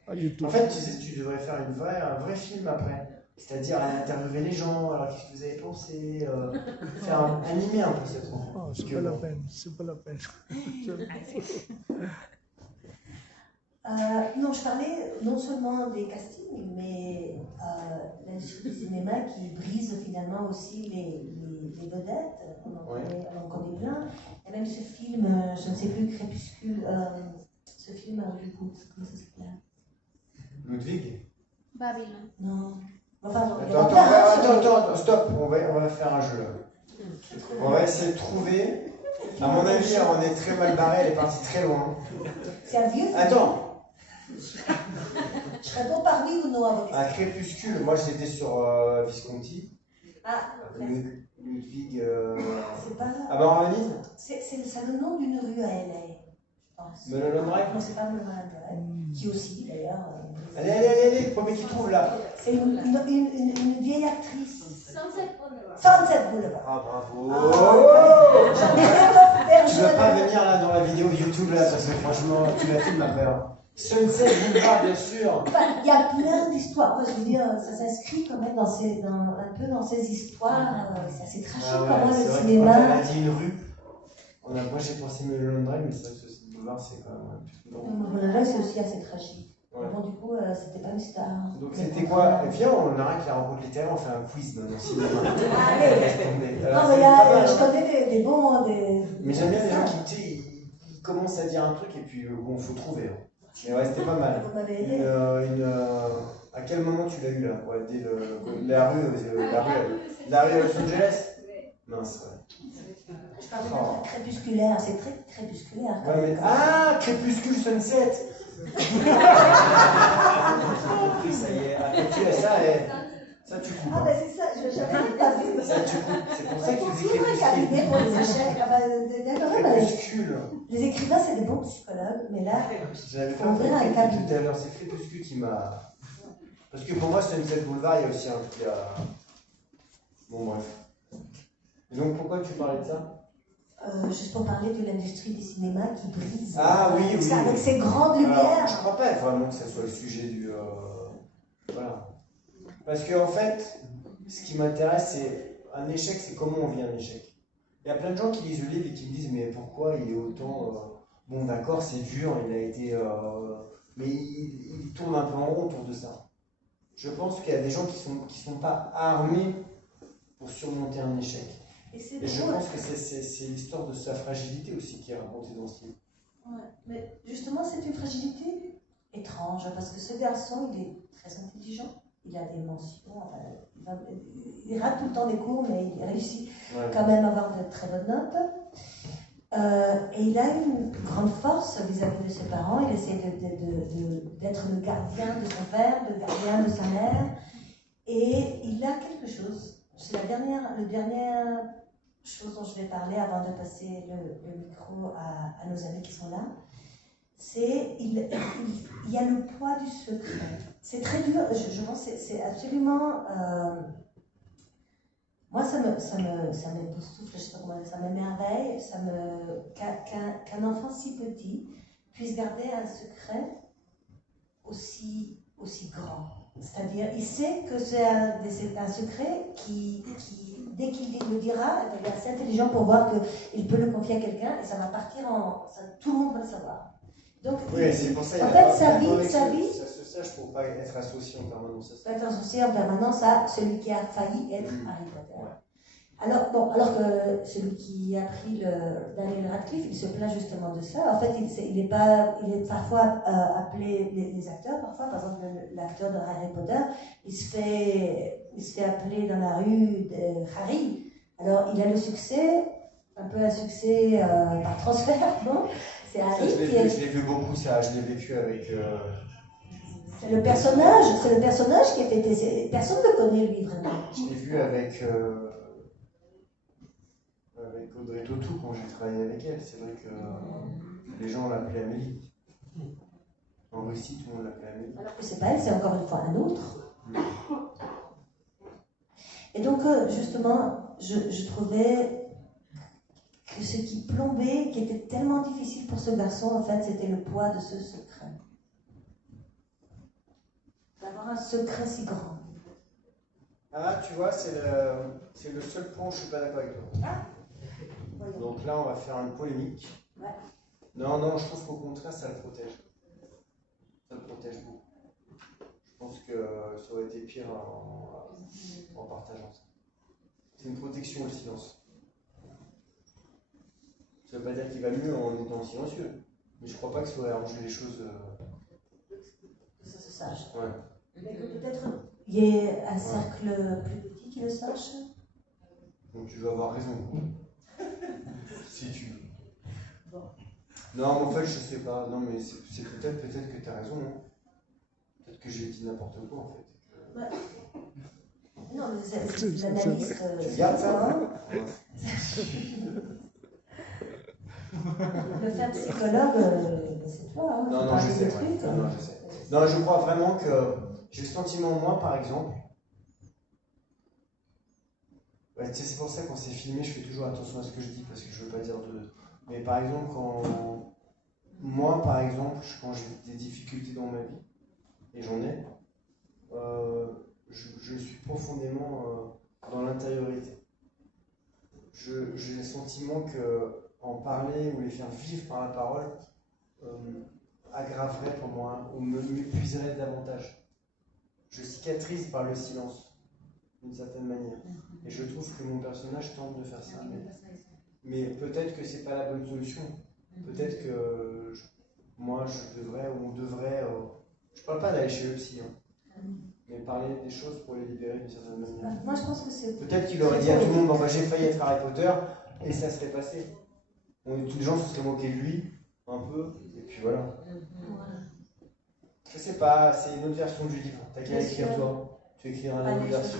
à YouTube. En fait, tu devrais faire un vrai film après. C'est-à-dire interviewer les gens, alors qu'est-ce que vous avez pensé, animer un peu cette rencontre. Oh, c'est Parce que pas la bon. peine, c'est pas la peine. Non, je parlais non seulement des castings, mais l'industrie du cinéma qui brise finalement aussi les vedettes. On en connaît plein. Il y a même ce film, je ne sais plus, Crépuscule, ce film à Hollywood, comment ça s'appelle? Ludwig. Babylone. Non. Enfin, Attends, stop, on va faire un jeu là. On va essayer de trouver. À mon avis, on est très mal barré, elle est partie très loin. C'est un vieux film. Attends. Je réponds par oui ou non à votre question. Un Crépuscule, moi j'étais sur Visconti. Ah, Ludwig. c'est pas. Ah bah on organise. C'est le nom d'une rue à LA, je pense. Mulholland Drive. Non, c'est pas Mulholland Drive. Qui aussi, d'ailleurs. Allez, le premier qui trouve là. C'est une vieille actrice. Sunset Boulevard. Sunset Boulevard. Ah bravo. J'en ai rien faire. Tu veux pas venir là dans la vidéo YouTube là, parce que franchement, tu la filmes après. Sunset Boulevard, bien sûr. Il y a plein d'histoires. Moi, je veux dire, ça s'inscrit quand même un peu dans ces histoires. C'est assez tragique pour moi, le cinéma. On a dit une rue. Moi, j'ai pensé Mulholland Drive, mais c'est vrai que ce boulevard, c'est quand même. Mulholland Drive, c'est aussi assez tragique. Ouais. Bon, du coup, c'était pas une star. Donc, c'était quoi? Viens, on arrête la rencontre littéraire, on fait un quiz dans le cinéma. Allez. Non, mais je connais des bons. Mais j'aime bien les gens qui commencent à dire un truc et puis bon, faut trouver. Mais ouais, c'était pas mal. Vous m'avez aidé. À quel moment tu l'as eu là? Ouais, dès la rue à Los Angeles? Mince, ouais. Je parlais d'un truc crépusculaire, c'est très crépusculaire. Ouais, mais... Ah, Crépuscule Sunset. Ça y est, après tu as ça, ça tu coupes. Ah, ben c'est ça, je n'avais pas vu. Ça tu coupes, c'est pour ça que tu dis Toujours un cabinet pour les échecs. Crépuscule. Les écrivains, c'est des bons psychologues, mais là, J'avais pas on dirait un compris cabinet. tout à l'heure, c'est Crépuscule qui m'a. Parce que pour moi, Sunset Boulevard, il y a aussi un truc à. Bon, bref. Et donc, pourquoi tu parlais de ça? Juste pour parler de l'industrie du cinéma qui brise. Ah oui, oui. Avec ses grandes Alors, lumières. je crois pas vraiment que ça soit le sujet du. Voilà. Parce que en fait, ce qui m'intéresse, c'est un échec, c'est comment on vit un échec. Il y a plein de gens qui lisent le livre et qui me disent mais pourquoi il est autant. Bon, d'accord, c'est dur, il a été. Mais il tourne un peu en rond autour de ça. Je pense qu'il y a des gens qui sont pas armés pour surmonter un échec. Et je pense que c'est l'histoire de sa fragilité aussi qui est racontée dans ce livre. Ouais, mais justement, c'est une fragilité étrange, parce que ce garçon, il est très intelligent, il a des mentions, il rate tout le temps des cours, mais il réussit quand même à avoir de très bonnes notes. Et il a une grande force vis-à-vis de ses parents, il essaie d'être le gardien de son père, le gardien de sa mère, et il a quelque chose. C'est la dernière chose dont je vais parler avant de passer le micro à nos amis qui sont là, c'est il y a le poids du secret. C'est très dur, je pense que c'est absolument... moi, ça m'époustoufle, je sais pas comment dire, ça m'émerveille, qu'un enfant si petit puisse garder un secret aussi grand. C'est-à-dire, il sait que c'est un secret qui dès qu'il le dira, il est assez intelligent pour voir qu'il peut le confier à quelqu'un et ça va partir tout le monde va le savoir. Donc, oui, c'est pour ça en fait, sa vie, ça se sache pour pas être associé en permanence à ça. Pas être associé en permanence à celui qui a failli être Harry Potter. Ouais. Alors que celui qui a pris le Daniel Radcliffe, il se plaint justement de ça. En fait, il est parfois appelé, les acteurs, parfois, par exemple, l'acteur de Harry Potter, il se fait appeler dans la rue de Harry. Alors, il a le succès, un peu un succès par transfert, non? C'est Harry je l'ai vu beaucoup, ça, je l'ai vécu avec... C'est le personnage qui a fêté. Personne ne le connaît, lui, vraiment. Je l'ai vu avec Audrey Tautou quand j'ai travaillé avec elle. C'est vrai que les gens l'appelaient Amélie. En Russie, tout le monde l'appelait Amélie. Alors que c'est pas elle, c'est encore une fois un autre. Et donc, justement, je trouvais que ce qui plombait, qui était tellement difficile pour ce garçon, en fait, c'était le poids de ce secret. d'avoir un secret si grand? Ah, tu vois, c'est le seul point où je suis pas d'accord avec toi. Ah, voyons. Donc là, on va faire une polémique. Ouais. Non, non, je trouve qu'au contraire, ça le protège. Ça le protège beaucoup. Je pense que ça aurait été pire en partageant ça. C'est une protection, le silence. Ça veut pas dire qu'il va mieux en étant silencieux. Mais je crois pas que ça aurait arrangé les choses. Que ça se sache. Ouais. Mais que peut-être il y ait un cercle plus petit qui le sache. Donc tu vas avoir raison. Si tu veux. Bon. Non, mais en fait, je sais pas. Non, mais c'est peut-être que tu as raison. Hein. Peut-être que j'ai dit n'importe quoi en fait. Ouais. Non, mais c'est l'analyse. Tu gardes ça, hein. Le faire psychologue, c'est toi. Hein, Non, non, je sais. Ouais. Non, je sais. Non, je crois vraiment que j'ai le sentiment, moi, par exemple. Ouais, tu sais, c'est pour ça qu'on s'est filmé, je fais toujours attention à ce que je dis parce que je veux pas dire de. Mais par exemple, moi, par exemple, quand j'ai des difficultés dans ma vie, et j'en ai, je suis profondément dans l'intériorité. J'ai le sentiment que en parler ou les faire vivre par la parole aggraverait pour moi ou m'épuiserait davantage. Je cicatrise par le silence, d'une certaine manière. Et je trouve que mon personnage tente de faire ça. Mais peut-être que c'est pas la bonne solution. Peut-être que moi je devrais ou on devrait. Je parle pas d'aller chez le psy, hein, mais parler des choses pour les libérer d'une certaine manière. Moi je pense que c'est. Peut-être qu'il aurait dit à tout le monde bon, bah, j'ai failli être Harry Potter et ça serait passé. Tous les gens se seraient moqués de lui, un peu, et puis voilà. Je sais pas, c'est une autre version du livre. T'as qu'à écrire toi. Tu écriras la version.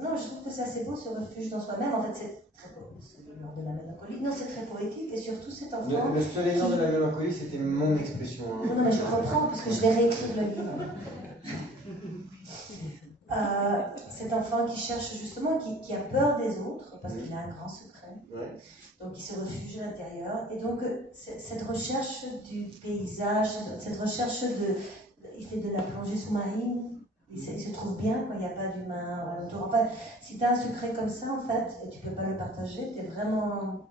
Non, je trouve que c'est assez beau ce refuge dans soi-même. En fait, c'est très beau. C'est le nord de la mélancolie. Non, c'est très poétique et surtout cet enfant. Le soleil de la mélancolie, c'était mon expression. Hein. Non, mais je comprends puisque je vais réécrire le livre. Cet enfant qui cherche justement, qui a peur des autres parce qu'il a un grand secret. Ouais. Donc il se refugie à l'intérieur. Et donc cette recherche du paysage, cette recherche de. Il fait de la plongée sous-marine. Il se trouve bien quand il n'y a pas d'humain autour. Enfin, si tu as un secret comme ça, en fait, et tu ne peux pas le partager, tu es vraiment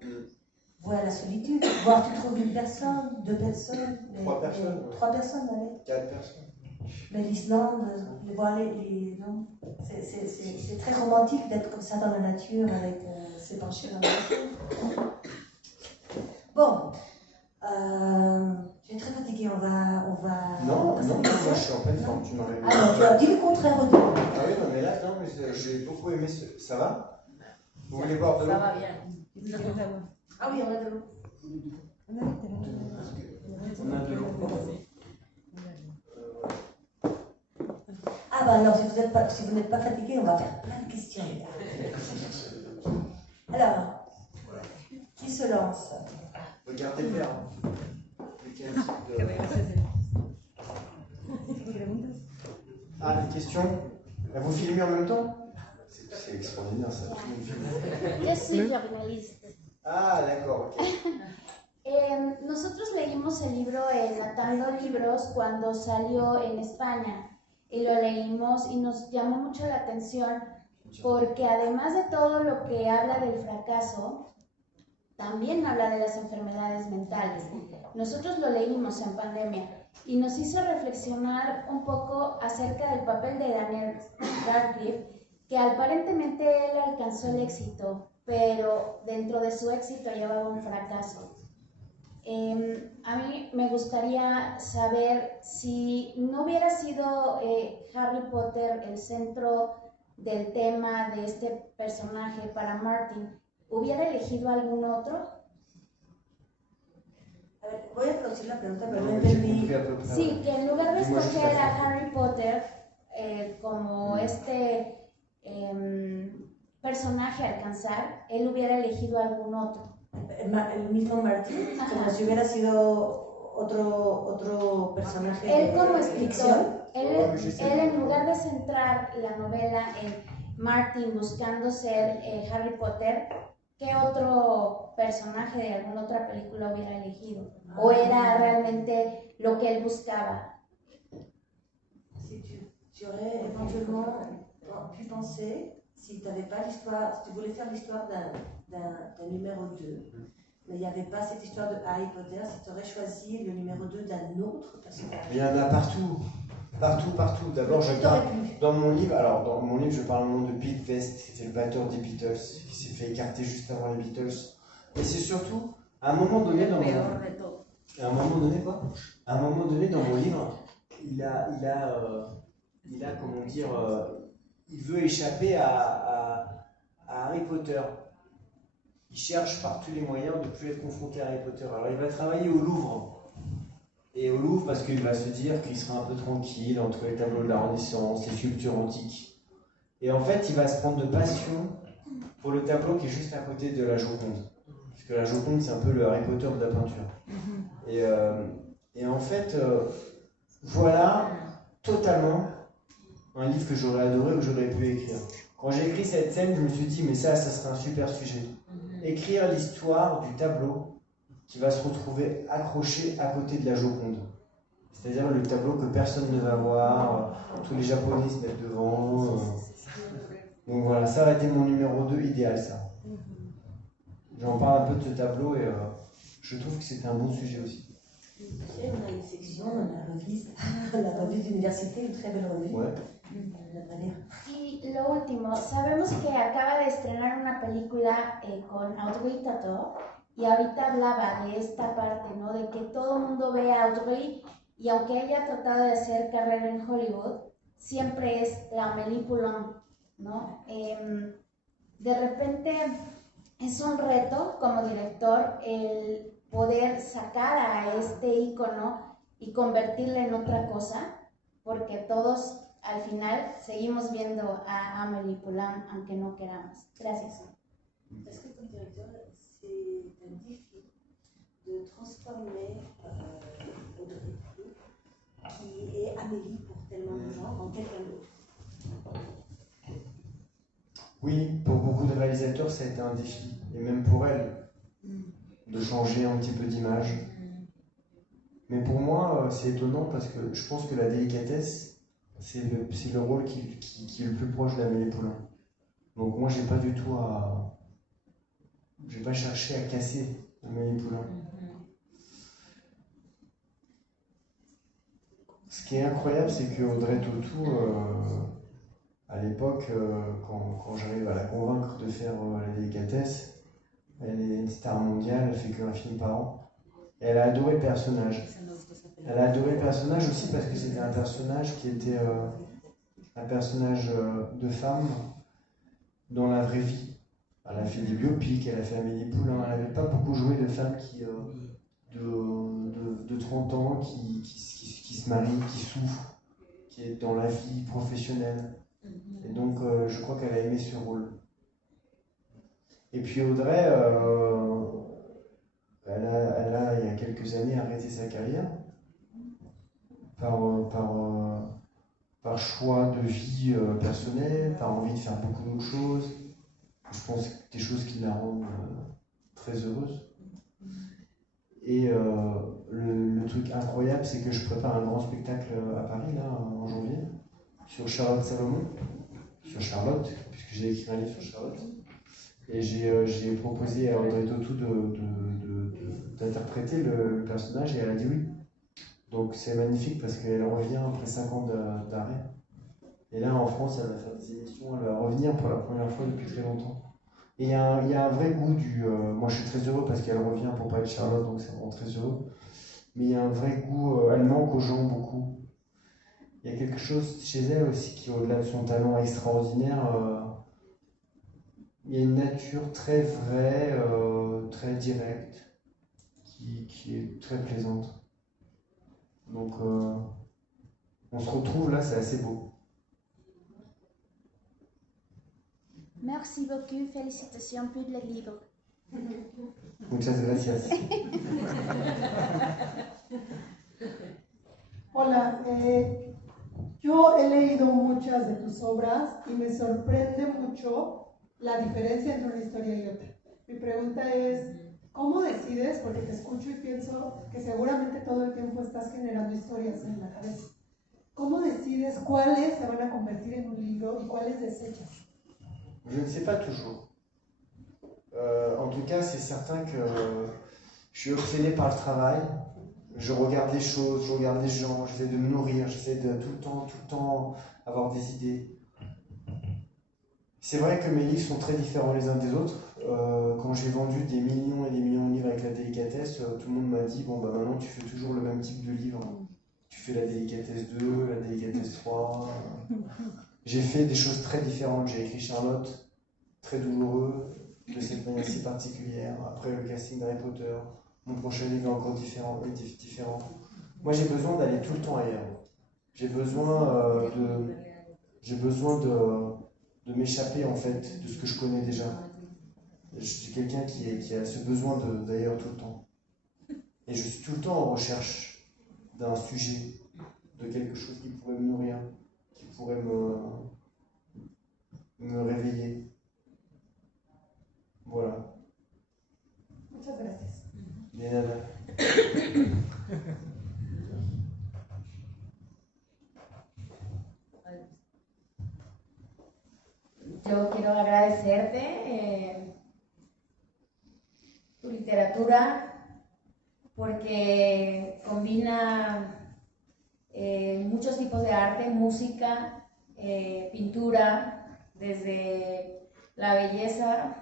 voué à la solitude. Voire tu trouves une personne, deux personnes. Trois personnes. Trois personnes, allez. Quatre personnes. Mais l'Islande, non. C'est très romantique d'être comme ça dans la nature, avec s'épancher dans la nature. Bon. Je suis très fatiguée, on va non, moi je suis en pleine forme, tu m'aurais dit. Alors, tu as dit le contraire au début. Ah oui, non, mais là, non, mais j'ai beaucoup aimé ce. Ça va? Vous voulez boire de l'eau? Ça va bien. Ah oui, on a de l'eau. On a de l'eau. Ah bah alors, si vous n'êtes pas fatigué, on va faire plein de questions. Alors, qui se lance? Regardez le verre. Ah, une question? Vous filmez en même temps? C'est extraordinaire ça. Yo soy jornalista. Ah, d'accord, ok. Nosotros leímos el libro Enlatando Libros cuando salió en España y lo leímos y nos llamó mucho la atención porque además de todo lo que habla del fracaso, también habla de las enfermedades mentales. Nosotros lo leímos en pandemia y nos hizo reflexionar un poco acerca del papel de Daniel Radcliffe, que aparentemente él alcanzó el éxito, pero dentro de su éxito llevaba un fracaso. A mí me gustaría saber si no hubiera sido Harry Potter el centro del tema de este personaje para Martin, ¿hubiera elegido algún otro? A ver, voy a traducir la pregunta, pero no entendí. Sí, que en lugar de escoger a Harry Potter como este personaje a alcanzar, él hubiera elegido algún otro. El mismo Martin, como si hubiera sido otro personaje. Él como de escritor, ficción. él en lugar de centrar la novela en Martin buscando ser Harry Potter, ¿qué otro personaje de alguna otra película hubiera elegido? ¿O era realmente lo que él buscaba? tu aurais éventuellement pu penser, si tu n'avais pas l'histoire, si tu voulais faire l'histoire d'un numéro 2, mais il n'y avait pas cette histoire de Harry Potter, si tu aurais choisi le numéro 2 d'un autre personnage. Il y en a partout. Partout. D'abord, je parle dans mon livre. Alors, dans mon livre, je parle au nom de Pete Best, qui était le batteur des Beatles, qui s'est fait écarter juste avant les Beatles. Mais c'est surtout, à un moment donné dans mon livre, comment dire, il veut échapper à Harry Potter. Il cherche par tous les moyens de ne plus être confronté à Harry Potter. Alors, il va travailler au Louvre. Et au Louvre, parce qu'il va se dire qu'il sera un peu tranquille entre les tableaux de la Renaissance, les sculptures antiques. Et en fait, il va se prendre de passion pour le tableau qui est juste à côté de la Joconde. Parce que la Joconde, c'est un peu le Harry Potter de la peinture. Et en fait, voilà totalement un livre que j'aurais adoré ou que j'aurais pu écrire. Quand j'ai écrit cette scène, je me suis dit, mais ça serait un super sujet. Écrire l'histoire du tableau qui va se retrouver accroché à côté de la Joconde. C'est-à-dire le tableau que personne ne va voir, tous les Japonais se mettent devant. Donc voilà, ça a été mon numéro 2 idéal, ça. J'en parle un peu de ce tableau et je trouve que c'était un bon sujet aussi. On a une section dans la revue d'université, une très belle revue. Ouais. Y lo último, sabemos que acaba de estrenar una película con Audrey Tautou y ahorita hablaba de esta parte, ¿no? De que todo el mundo ve a Audrey y aunque ella ha tratado de hacer carrera en Hollywood, siempre es la Amélie Poulain, ¿no? De repente es un reto como director el poder sacar a este ícono y convertirle en otra cosa, porque todos al final seguimos viendo a Amélie Poulain aunque no queramos. Gracias. Est-ce que comme directeur, c'est un défi de transformer Audrey, qui est Amélie pour tellement de gens, en quelqu'un d'autre? Oui, pour beaucoup de réalisateurs, ça a été un défi. Et même pour elle, de changer un petit peu d'image. Mais pour moi, c'est étonnant parce que je pense que la délicatesse, c'est le rôle qui est le plus proche d'Amélie Poulain. Donc moi, j'ai pas cherché à casser Amélie Poulain. Ce qui est incroyable, c'est que Audrey Tautou, à l'époque, quand j'arrive à la convaincre de faire la délicatesse, elle est une star mondiale, elle fait qu'un film par an. Et elle a adoré le personnage. Elle a adoré le personnage aussi parce que c'était un personnage qui était un personnage de femme dans la vraie vie. Elle a fait des biopics, elle a fait Amélie Poulain, elle n'avait pas beaucoup joué de femmes de 30 ans qui se marient, qui souffrent, qui est dans la vie professionnelle. Et donc je crois qu'elle a aimé ce rôle. Et puis Audrey, elle a il y a quelques années arrêté sa carrière par choix de vie personnelle, par envie de faire beaucoup d'autres choses. Je pense que des choses qui la rendent très heureuse. Et le truc incroyable, c'est que je prépare un grand spectacle à Paris, là, en janvier, sur Charlotte Salomon, sur Charlotte, puisque j'ai écrit un livre sur Charlotte. Et j'ai proposé à Audrey Tautou d'interpréter le personnage et elle a dit oui. Donc c'est magnifique parce qu'elle revient après 5 ans d'arrêt. Et là en France, elle va faire des émissions, elle va revenir pour la première fois depuis très longtemps. Et il y a un vrai goût moi je suis très heureux parce qu'elle revient pour parler de Charlotte, donc ça me rend très heureux. Mais il y a un vrai goût, elle manque aux gens beaucoup. Il y a quelque chose chez elle aussi qui, au-delà de son talent extraordinaire, il y a une nature très vraie, très directe, qui est très plaisante. Donc on se retrouve là, c'est assez beau. Merci beaucoup, félicitations pour le livre. Muchas gracias. Hola, yo he leído muchas de tus obras y me sorprende mucho la diferencia entre una historia y otra. Mi pregunta es, ¿cómo decides? Porque te escucho y pienso que seguramente todo el tiempo estás generando historias en la cabeza. ¿Cómo decides cuáles se van a convertir en un libro y cuáles desechas? Je ne sais pas toujours. En tout cas, c'est certain que je suis obsédé par le travail. Je regarde les choses, je regarde les gens, j'essaie de me nourrir, j'essaie de tout le temps avoir des idées. C'est vrai que mes livres sont très différents les uns des autres. Quand j'ai vendu des millions et des millions de livres avec la délicatesse, tout le monde m'a dit, bon bah maintenant tu fais toujours le même type de livre. Tu fais la délicatesse 2, la délicatesse 3. J'ai fait des choses très différentes. J'ai écrit Charlotte, très douloureux, de cette manière si particulière. Après le casting d'Harry Potter, mon prochain livre est encore différent. Moi j'ai besoin d'aller tout le temps ailleurs. J'ai besoin de m'échapper en fait de ce que je connais déjà. Je suis quelqu'un qui a ce besoin d'ailleurs tout le temps. Et je suis tout le temps en recherche d'un sujet, de quelque chose qui pourrait me nourrir, qui pourrait me réveiller. Voilà. Muchas gracias. De nada. Yo quiero agradecerte tu literatura porque combina muchos tipos de arte, música, pintura, desde la belleza,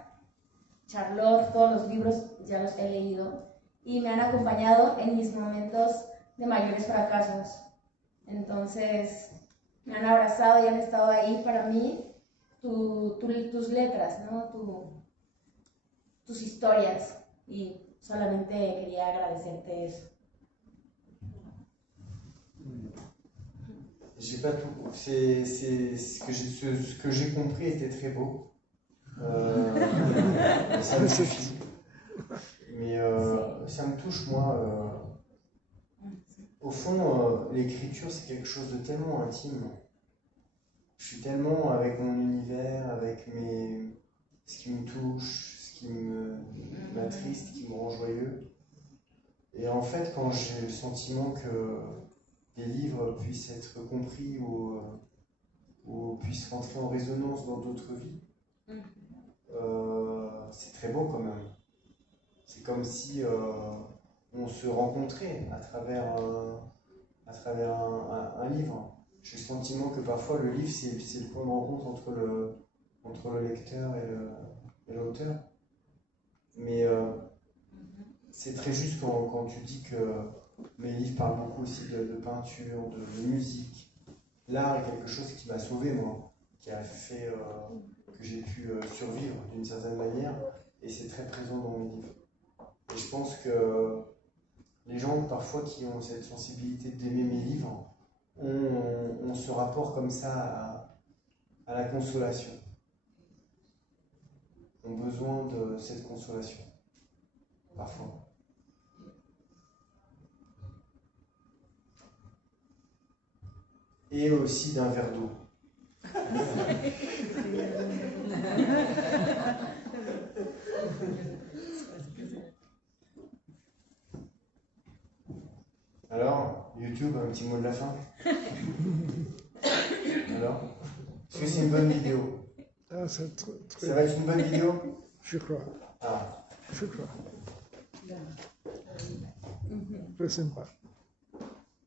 Charlotte, todos los libros ya los he leído y me han acompañado en mis momentos de mayores fracasos. Entonces me han abrazado y han estado ahí para mí. Tus letras, ¿no? Tus historias, y solamente quería agradecerte eso. J'ai pas tout. Ce que j'ai compris était très beau. Ça me suffit. Mais ça me touche, moi. Au fond, l'écriture, c'est quelque chose de tellement intime. Je suis tellement avec mon univers, avec ce qui me touche, ce qui m'attriste, ce qui me rend joyeux. Et en fait, quand j'ai le sentiment que des livres puissent être compris ou puissent rentrer en résonance dans d'autres vies, c'est très beau quand même. C'est comme si on se rencontrait à travers un livre. J'ai le sentiment que parfois le livre, c'est le point de rencontre entre le lecteur et l'auteur. Mais c'est très juste quand tu dis que mes livres parlent beaucoup aussi de peinture, de musique. L'art est quelque chose qui m'a sauvé, moi, qui a fait que j'ai pu survivre d'une certaine manière, et c'est très présent dans mes livres. Et je pense que les gens, parfois, qui ont cette sensibilité d'aimer mes livres, ont ce rapport comme ça à la consolation. Ont besoin de cette consolation, parfois. Et aussi d'un verre d'eau. Alors, YouTube, un petit mot de la fin. Alors, est-ce que c'est une bonne vidéo? Ah, c'est très, Ça va être une bonne vidéo? je crois, Ah, je crois. Très sympa.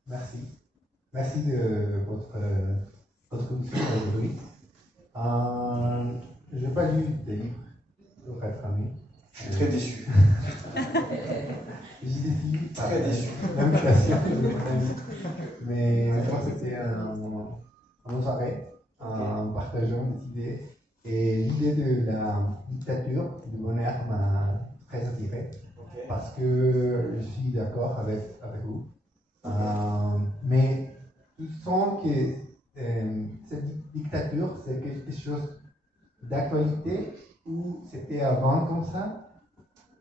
Merci. Merci de votre contribution aujourd'hui. Je n'ai pas lu des livres, pour être honnête. je suis très déçu. J'y suis Très déçu. l'invitation. Mais moi, c'était un soirée, en partageant des idées. Et l'idée de la dictature du bonheur m'a très attiré. Ok. Parce que je suis d'accord avec vous. Mais tu sens que cette dictature, c'est quelque chose d'actualité ou c'était avant comme ça?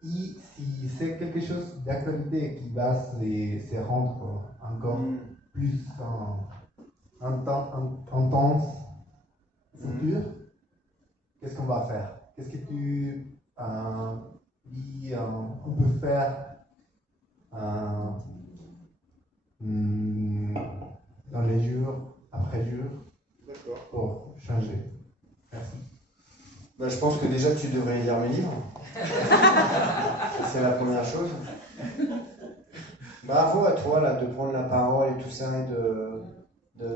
Et si c'est quelque chose d'actualité qui va se rendre encore plus intense futur, qu'est-ce qu'on va faire? Qu'est-ce que tu dis on peut faire dans les jours après jours D'accord. pour changer. Merci. Bah, je pense que déjà tu devrais lire mes livres. Ça, c'est la première chose. Bravo à toi là, de prendre la parole et tout ça et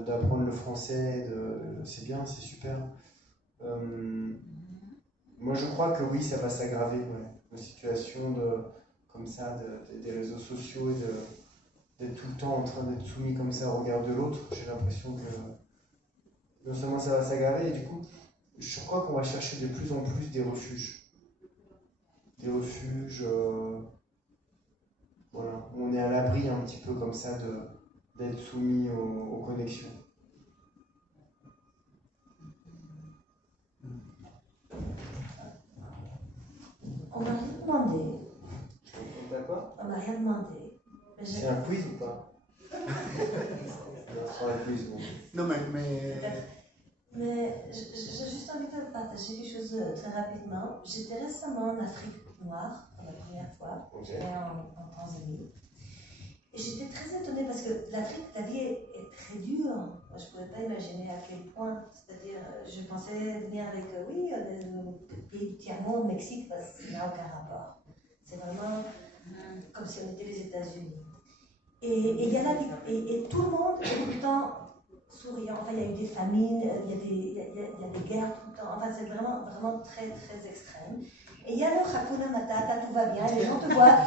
d'apprendre le français. C'est bien, c'est super. Moi je crois que oui, ça va s'aggraver. Ouais. Une situation comme ça, des réseaux sociaux et d'être tout le temps en train d'être soumis comme ça au regard de l'autre. J'ai l'impression que non seulement ça va s'aggraver, et du coup, je crois qu'on va chercher de plus en plus des refuges. Des refuges, voilà, où on est à l'abri un petit peu comme ça d'être soumis aux connexions. On n'a rien demandé. D'accord? On n'a rien demandé. C'est un quiz ou pas? C'est un quiz, bon. Non, mais... Mais j'ai juste envie de partager quelque chose très rapidement. J'étais récemment en Afrique noire pour la première fois. Ok. J'étais en Tanzanie. Et j'étais très étonnée parce que l'Afrique, la vie est très dure. Moi, je ne pouvais pas imaginer à quel point. C'est-à-dire, je pensais venir avec, des pays du tiers-monde, Mexique, parce que ça n'a aucun rapport. C'est vraiment comme si on était les États-Unis. Et tout le monde est tout le temps souriant. Enfin, il y a eu des famines, il y a des guerres tout le temps. Enfin, c'est vraiment, vraiment très, très extrême. Et il y a le Hakuna Matata, tout va bien. Les gens te voient.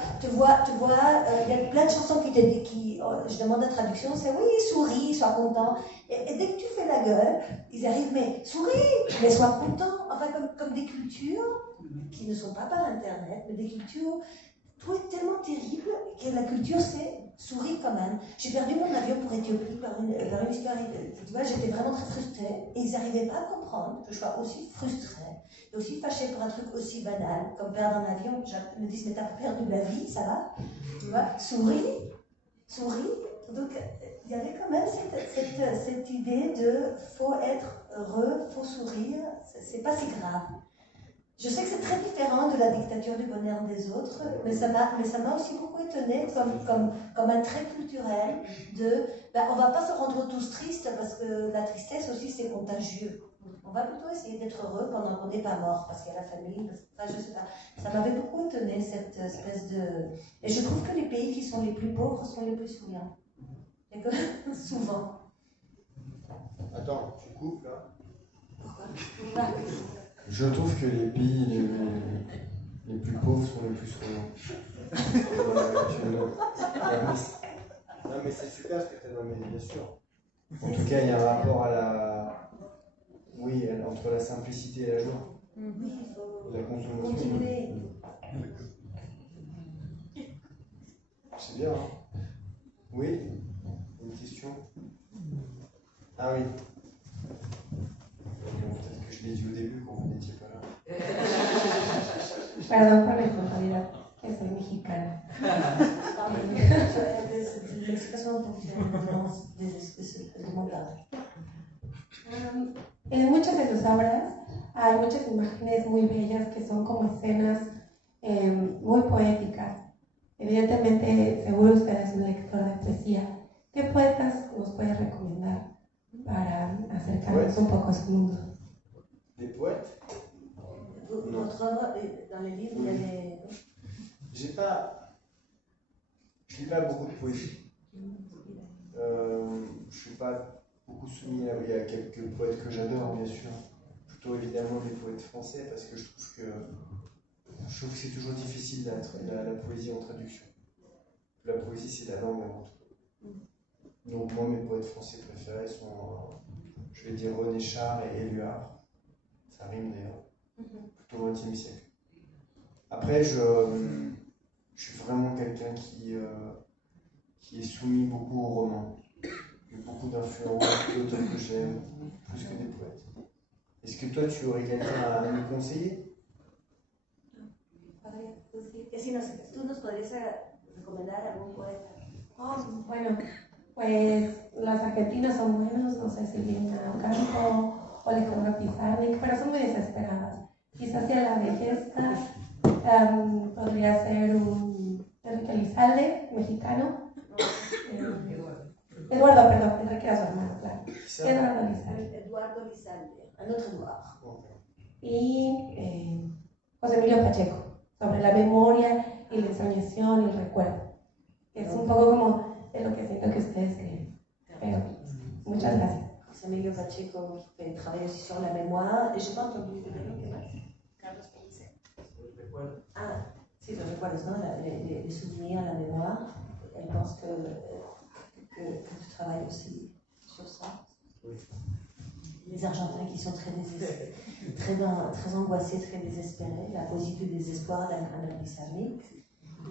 Il y a plein de chansons je demande la traduction, c'est oui, souris, sois content. Et dès que tu fais la gueule, ils arrivent, mais souris, mais sois content. Enfin, comme des cultures qui ne sont pas par Internet, mais des cultures. Tout est tellement terrible que la culture, c'est souris quand même. J'ai perdu mon avion pour Éthiopie par une histoire. Tu vois, j'étais vraiment très frustrée. Et ils n'arrivaient pas à comprendre que je sois aussi frustrée et aussi fâchée pour un truc aussi banal comme perdre un avion. Ils me disent, mais t'as pas perdu la vie, ça va? Tu vois, souris. Donc, il y avait quand même cette idée de faut être heureux, faut sourire, c'est pas si grave. Je sais que c'est très différent de la dictature du bonheur des autres, mais ça m'a aussi beaucoup étonnée comme un trait culturel de on va pas se rendre tous tristes parce que la tristesse aussi c'est contagieux. On va plutôt essayer d'être heureux pendant qu'on n'est pas mort parce qu'il y a la famille. Enfin, je sais pas. Ça m'avait beaucoup étonné cette espèce de. Et je trouve que les pays qui sont les plus pauvres sont les plus souriants. Et que souvent. Attends, tu coupes là? Pourquoi? Je trouve que les pays les plus pauvres sont les plus souriants. Non mais c'est super ce que tu as nommé, bien sûr. En tout cas, il y a un rapport à la... Oui, entre la simplicité et la joie. Oui, il faut La consommation. continuer. C'est bien, hein? Oui? Une question? Ah oui. Bon, peut-être que je l'ai dit au début quand vous n'étiez pas là. Perdón por la informalidad, que soy mexicana. En muchas de sus obras hay muchas imágenes muy bellas que son como escenas muy poéticas. Evidentemente, seguro usted es un lector de poesía. ¿Qué poetas nos puede recomendar para acercarnos un poco a su mundo? Des poètes? Votre œuvre, dans les livres, il y a des... Je lis pas beaucoup de poésie. Je suis pas beaucoup soumis à... Il y a quelques poètes que j'adore, bien sûr. Plutôt évidemment des poètes français, parce que je trouve que c'est toujours difficile la poésie en traduction. La poésie, c'est la langue avant tout. Donc moi, mes poètes français préférés sont, je vais dire, René Char et Éluard. Ça rime d'ailleurs. Plutôt au XXe siècle. Après, je suis vraiment quelqu'un qui est soumis beaucoup au roman. J'ai beaucoup d'influences, d'auteurs que j'aime, plus que des poètes. Est-ce que toi, tu aurais quelqu'un à me conseiller? ¿Tú nos podrías recomendar algún poeta? Oh, bueno, pues los argentinos son buenos, no sé si Lina Ocampo o Alejandra Pizarnik, pero son muy desesperadas. Quizás sea la belleza, podría ser un Enrique Elizalde, mexicano. Eduardo, perdón, Enrique Eduardo. Eduardo Lizalde. Eduardo Lizalde, un autre Eduardo. Y José Emilio Pacheco, sobre la memoria y la ensoñación y el recuerdo. Es un poco como de lo que siento que ustedes escriben. Pero muchas gracias. José Emilio Pacheco qui fait travailler aussi sur la mémoire. Et je n'ai pas entendu qué más. Carlos Pellicer. Ah, sí, los recuerdos, ¿no? Les souvenirs, la mémoire. Elle pense que tu travailles aussi sur ça. Oui. Les Argentins qui sont très angoissés, très désespérés. La poésie du désespoir d'Anna Lizalde.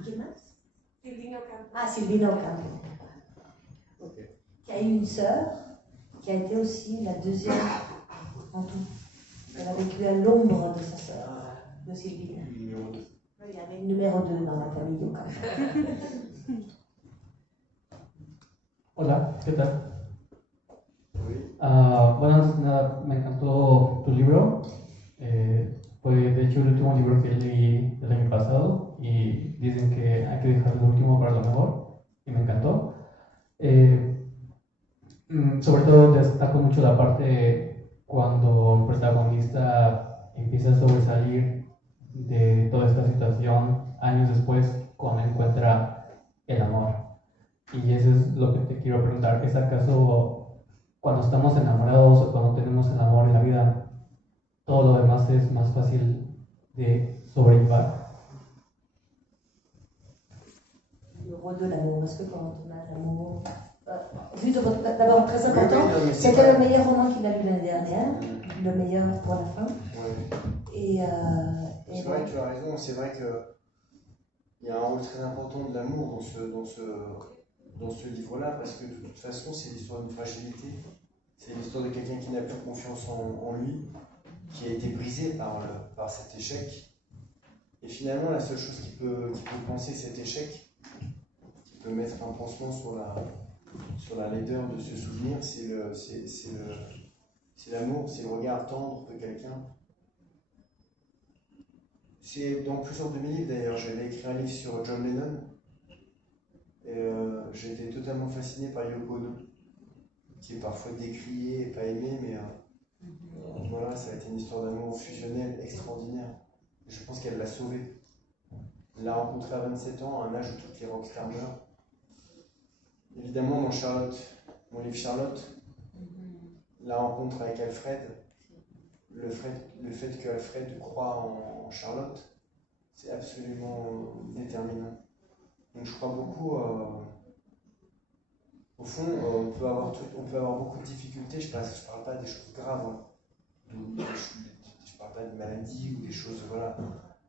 Qui más? Silvino Campos. Ah, Silvino Campos. Ok. Qui a eu une sœur, qui a été aussi la deuxième en tout. Elle a vécu à l'ombre de sa sœur, de Silvina. Numéro 2. Il y avait le numéro 2 dans la famille Ocampo. Hola, ¿qué tal? Oui. Bueno, antes de nada, me encantó tu libro. Fue de hecho el último libro que leí el año pasado y dicen que hay que dejar lo último para lo mejor y me encantó. Sobre todo destaco mucho la parte cuando el protagonista empieza a sobresalir de toda esta situación años después cuando encuentra el amor. Y eso es lo que te quiero preguntar, ¿es acaso cuando estamos enamorados o cuando tenemos el amor en la vida, todo lo demás es más fácil de sobrellevar? Le rôle de l'amour, est-ce que quand on a l'amour... Juste d'abord, très important, c'était le meilleur roman qu'il a lu l'année dernière, le meilleur pour la fin. Ouais. Et C'est vrai que tu as raison, c'est vrai qu'il y a un rôle très important de l'amour dans ce livre-là, parce que de toute façon, c'est l'histoire d'une fragilité. C'est l'histoire de quelqu'un qui n'a plus confiance en lui, qui a été brisé par cet échec. Et finalement, la seule chose qui peut penser cet échec, qui peut mettre un pansement sur la laideur de ce souvenir, c'est l'amour, c'est le regard tendre de quelqu'un. C'est dans plusieurs de mes livres d'ailleurs. J'avais écrit un livre sur John Lennon. Et j'ai été totalement fasciné par Yoko Ono, qui est parfois décrié et pas aimé, mais voilà, ça a été une histoire d'amour fusionnel extraordinaire. Et je pense qu'elle l'a sauvé. Elle l'a rencontré à 27 ans, à un âge où toutes les rockstars meurent. Évidemment, dans Charlotte, mon livre Charlotte, la rencontre avec Alfred, le fait qu'Alfred croit en Charlotte, c'est absolument déterminant. Donc je crois beaucoup, au fond, on peut avoir beaucoup de difficultés, je parle pas des choses graves, hein. Je parle pas de maladies ou des choses, voilà.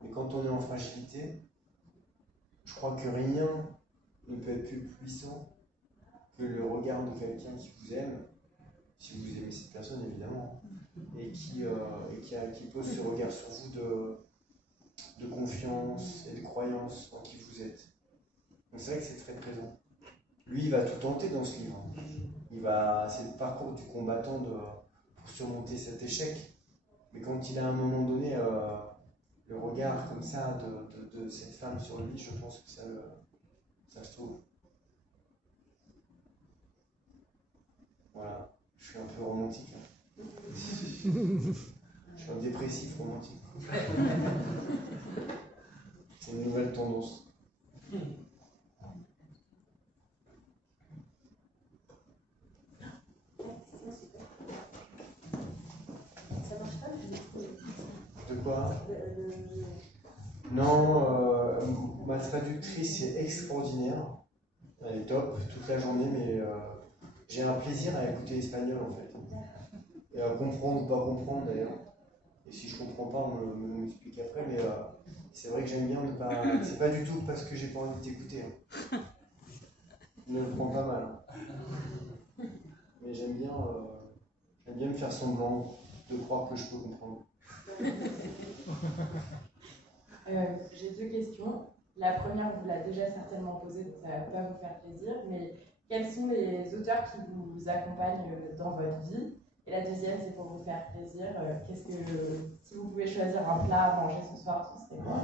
Mais quand on est en fragilité, je crois que rien ne peut être plus puissant que le regard de quelqu'un qui vous aime, si vous aimez cette personne évidemment, et qui pose ce regard sur vous de confiance et de croyance en qui vous êtes. Donc c'est vrai que c'est très présent. Lui, il va tout tenter dans ce livre. C'est le parcours du combattant pour surmonter cet échec. Mais quand il a à un moment donné le regard comme ça de cette femme sur lui, je pense que ça le sauve. Voilà, je suis un peu romantique. Hein. Je suis un dépressif romantique. C'est une nouvelle tendance. De quoi? Non, ma traductrice est extraordinaire. Elle est top toute la journée, mais j'ai un plaisir à écouter l'espagnol en fait. Et à comprendre ou pas comprendre d'ailleurs. Et si je comprends pas, on m'explique après, mais c'est vrai que j'aime bien ne pas. C'est pas du tout parce que j'ai pas envie de t'écouter. Hein. Je me le prends pas mal. Hein. Mais j'aime bien me faire semblant de croire que je peux comprendre. J'ai deux questions. La première, on vous l'a déjà certainement posée, donc ça ne va pas vous faire plaisir, mais quels sont les auteurs qui vous accompagnent dans votre vie? Et la deuxième, c'est pour vous faire plaisir. Si vous pouvez choisir un plat à manger ce soir, ce serait quoi?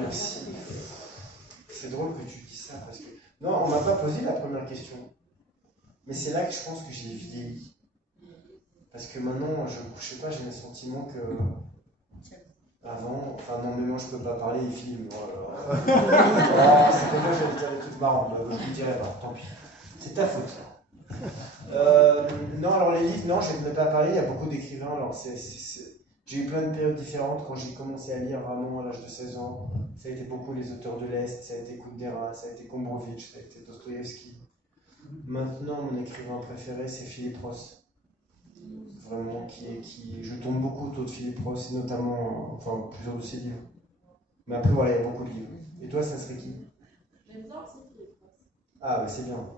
Merci. C'est drôle que tu dises ça parce que... Non, on m'a pas posé la première question. Mais c'est là que je pense que j'ai vieilli. Parce que maintenant, je sais pas, j'ai le sentiment que avant, enfin non mais moi je peux pas parler, il filme. Oh, c'est déjà j'allais dire des trucs marrants, je vous dirai pas, tant pis. C'est ta faute. Non, alors les livres, non, je ne vais pas parler, il y a beaucoup d'écrivains. Alors j'ai eu plein de périodes différentes quand j'ai commencé à lire vraiment à l'âge de 16 ans. Ça a été beaucoup les auteurs de l'Est, ça a été Kundera, ça a été Gombrowicz, ça a été Dostoïevski. Maintenant, mon écrivain préféré, c'est Philippe Roth. Vraiment, je tourne beaucoup autour de Philippe Roth, notamment, enfin, plusieurs de ses livres. Mais après, voilà, il y a beaucoup de livres. Et toi, ça serait qui? J'aime bien aussi Philippe Roth. Ah, bah c'est bien.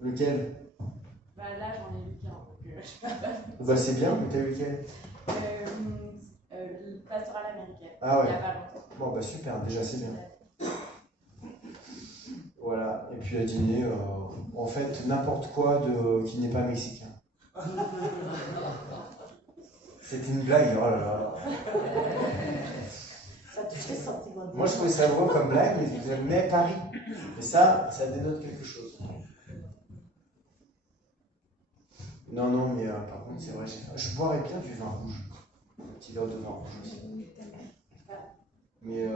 Lequel? Bah là, j'en ai lu qu'un, donc je sais pas. Bah c'est bien, mais t'as lu lequel? Le Pastoral américain. Ah ouais. Il y a pas longtemps. Bon, bah super, déjà c'est bien. Voilà, et puis à dîner, en fait, n'importe quoi qui n'est pas mexicain. C'était une blague, oh là là. Ça touche les sentiments. Moi je trouvais ça drôle comme blague, mais Paris. Et ça dénote quelque chose. Non, non, mais par contre, c'est vrai, je boirais bien du vin rouge. Un petit verre de vin rouge aussi. Mais ouais.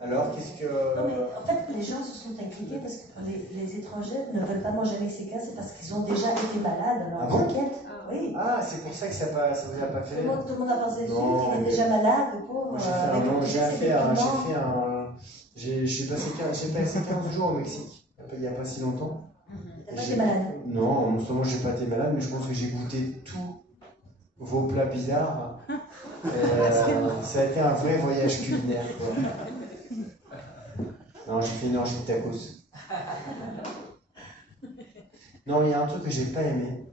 Alors, qu'est-ce que. Non, mais en fait, les gens se sont inquiétés parce que les étrangers ne veulent pas manger mexicain, c'est parce qu'ils ont déjà été malades. Alors, Ah bon? t'inquiète. Oui. Ah, c'est pour ça que ça vous a pas fait. Tout le monde a pensé dessus, Non, qu'il est mais- déjà malade, le pauvre. Moi, j'ai passé 15 jours au Mexique, il n'y a pas si longtemps. T'as pas été malade? Non, non seulement j'ai pas été malade, mais je pense que j'ai goûté tous vos plats bizarres. Ça a été un vrai voyage culinaire, quoi. Non, j'ai fait une orgie de tacos. Non, il y a un truc que j'ai pas aimé.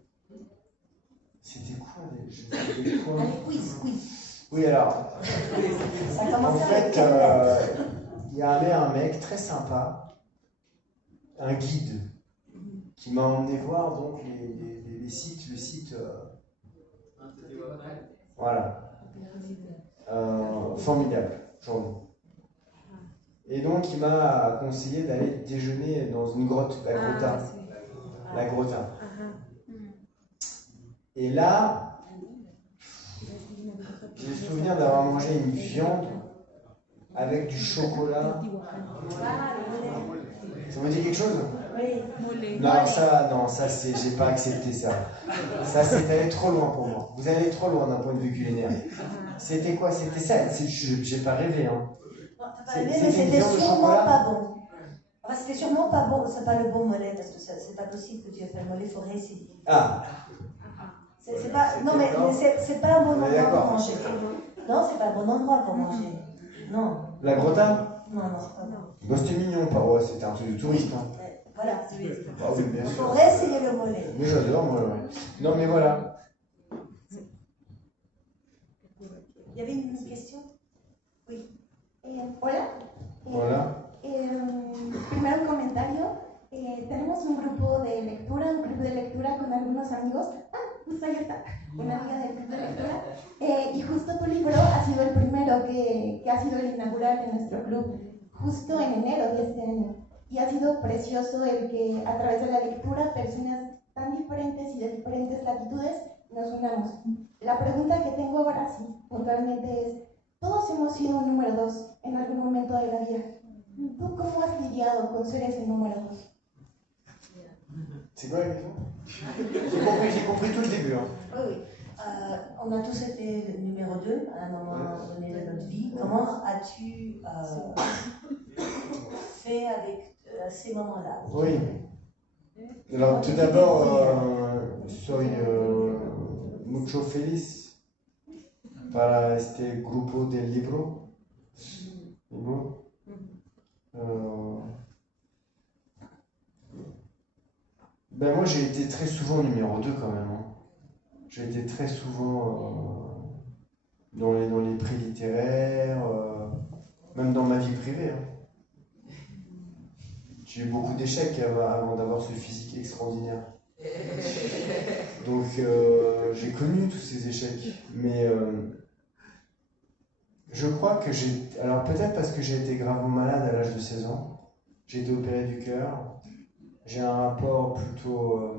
C'était quoi déjà? Allez, quiz. Oui, alors. Ça a En commencé avec fait, quelle lettre? il y avait un mec très sympa, un guide, qui m'a emmené voir donc le site. Voilà. Formidable, j'en ai. Et donc, il m'a conseillé d'aller déjeuner dans une grotte, la Grotta. La Grotta. Et là, j'ai le souvenir d'avoir mangé une viande avec du chocolat. Ça vous dit quelque chose? Oui. Non, ça, j'ai pas accepté ça. Ça, c'est allé trop loin pour moi. Vous allez trop loin d'un point de vue culinaire. C'était quoi? C'était ça. J'ai pas rêvé, hein. Non, t'as pas rêvé, mais c'était sûrement pas bon. Enfin, c'était sûrement pas bon. C'est pas le bon mollet, parce que c'est pas possible que tu aies fait le mollet, il faut réessayer. Ah. C'est pas, non, mais c'est pas un bon On est endroit pour d'accord. manger. Non, c'est pas un bon endroit pour manger. Non. La Grotta? Non, c'est pas bon. Bah, c'était mignon, pas ouais, c'était un truc de touriste. Hein. Voilà. Ah oui, bien Il sûr. faut réessayer le mollet. Mais j'adore, moi. Ouais. Non, mais voilà. Il y avait une question? Oui. Hola. Voilà. Primero un comentario. Tenemos un grupo de lectura, un club de lectura con algunos amigos. Justo ahí está, una amiga del club de lectura. Y justo tu libro ha sido el primero que ha sido el inaugural de nuestro club, justo en enero de este año. Y ha sido precioso el que a través de la lectura personas tan diferentes y de diferentes latitudes nos unamos. La pregunta que tengo ahora sí, puntualmente es, todos hemos sido un número 2 en algún momento de la vida. ¿Tú cómo has lidiado con ser ese número 2? C'est quoi la question? J'ai compris tout le début. Hein. Oui. On a tous été le numéro 2 à un moment donné de notre vie. Comment as-tu fait avec ces moments-là? Oui. Alors, tout d'abord, soy mucho feliz para este grupo del libro. Ben moi j'ai été très souvent numéro 2 quand même. Hein. J'ai été très souvent dans les prix littéraires, même dans ma vie privée. Hein. J'ai eu beaucoup d'échecs avant d'avoir ce physique extraordinaire. Donc j'ai connu tous ces échecs. Mais je crois que j'ai... Alors peut-être parce que j'ai été gravement malade à l'âge de 16 ans. J'ai été opéré du cœur. j'ai un rapport plutôt,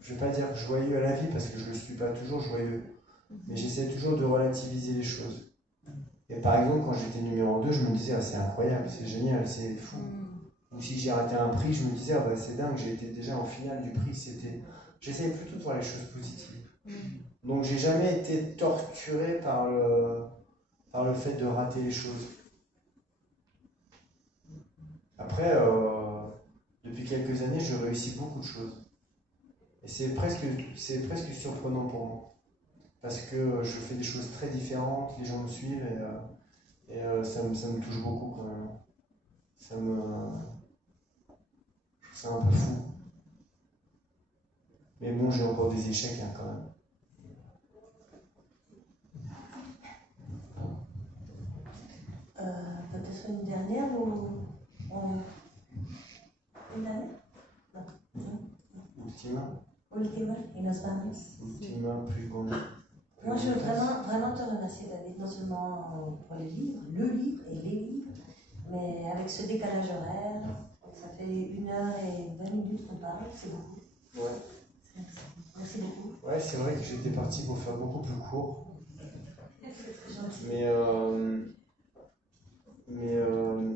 je ne vais pas dire joyeux à la vie parce que je ne le suis pas toujours joyeux, mais j'essaie toujours de relativiser les choses. Et par exemple, quand j'étais numéro 2, je me disais, ah, c'est incroyable, c'est génial, c'est fou. Ou si j'ai raté un prix, je me disais, ah, bah, c'est dingue, j'ai été déjà en finale du prix. J'essayais plutôt de voir les choses positives. Donc j'ai jamais été torturé par le fait de rater les choses. Après, depuis quelques années, je réussis beaucoup de choses. Et c'est presque surprenant pour moi. Parce que je fais des choses très différentes, les gens me suivent et ça me touche beaucoup quand même. Je trouve ça un peu fou. Mais bon, j'ai encore des échecs hein, quand même. Peut-être une dernière ou une dernière? Ultima. Ultima, y nos vamos. Ultima, plus grande. Moi, je veux vraiment te remercier, David, non seulement pour les livres, le livre et les livres, mais avec ce décalage horaire, ça fait 1h20 qu'on parle, c'est beaucoup. Ouais. Merci beaucoup. Ouais, c'est vrai que j'étais parti pour faire beaucoup plus court. C'est très gentil. Mais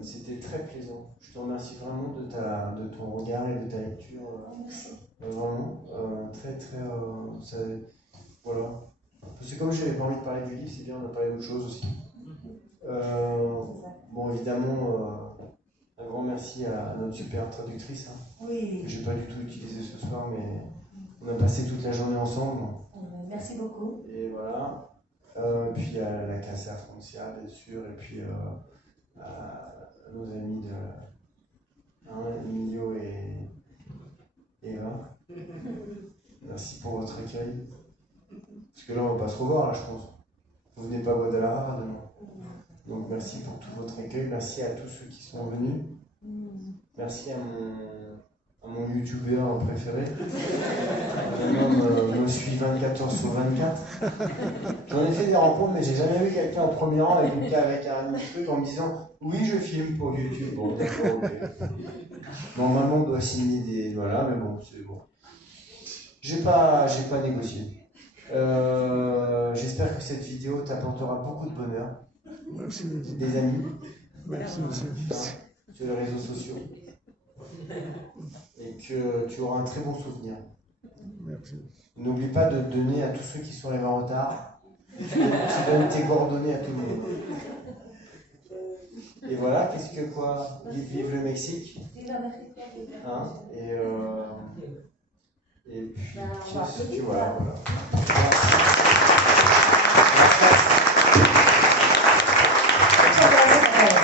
c'était très plaisant. Je te remercie vraiment de ton regard et de ta lecture. Merci. Vraiment, voilà. Parce que comme je n'avais pas envie de parler du livre, c'est bien de parler d'autre chose aussi. Bon, évidemment, un grand merci à notre super traductrice, oui. Que je n'ai pas du tout utilisé ce soir, mais on a passé toute la journée ensemble. Merci beaucoup. Et voilà. Puis à la Casa Francia, bien sûr, et puis à nos amis Emilio et Eva. Merci pour votre accueil. Parce que là, on ne va pas se revoir, là, je pense. Vous venez pas à Guadalajara demain. Donc, merci pour tout votre accueil. Merci à tous ceux qui sont venus. Merci à mon youtubeur préféré. Un homme me suit 24 heures sur 24. J'en ai fait des rencontres, mais j'ai jamais vu quelqu'un au premier rang avec un truc en me disant oui, je filme pour YouTube. Bon, d'accord, ok. Normalement, on doit signer des. Voilà, mais bon, c'est bon. J'ai pas négocié. J'espère que cette vidéo t'apportera beaucoup de bonheur. Merci. Des amis. Merci. Sur les réseaux sociaux. Et que tu auras un très bon souvenir. Merci. N'oublie pas de donner à tous ceux qui sont arrivés en retard. Tu donnes tes coordonnées à tout le monde. Et voilà, qu'est-ce que quoi? Vive le Mexique. Hein? Et puis, voilà. Muchas gracias.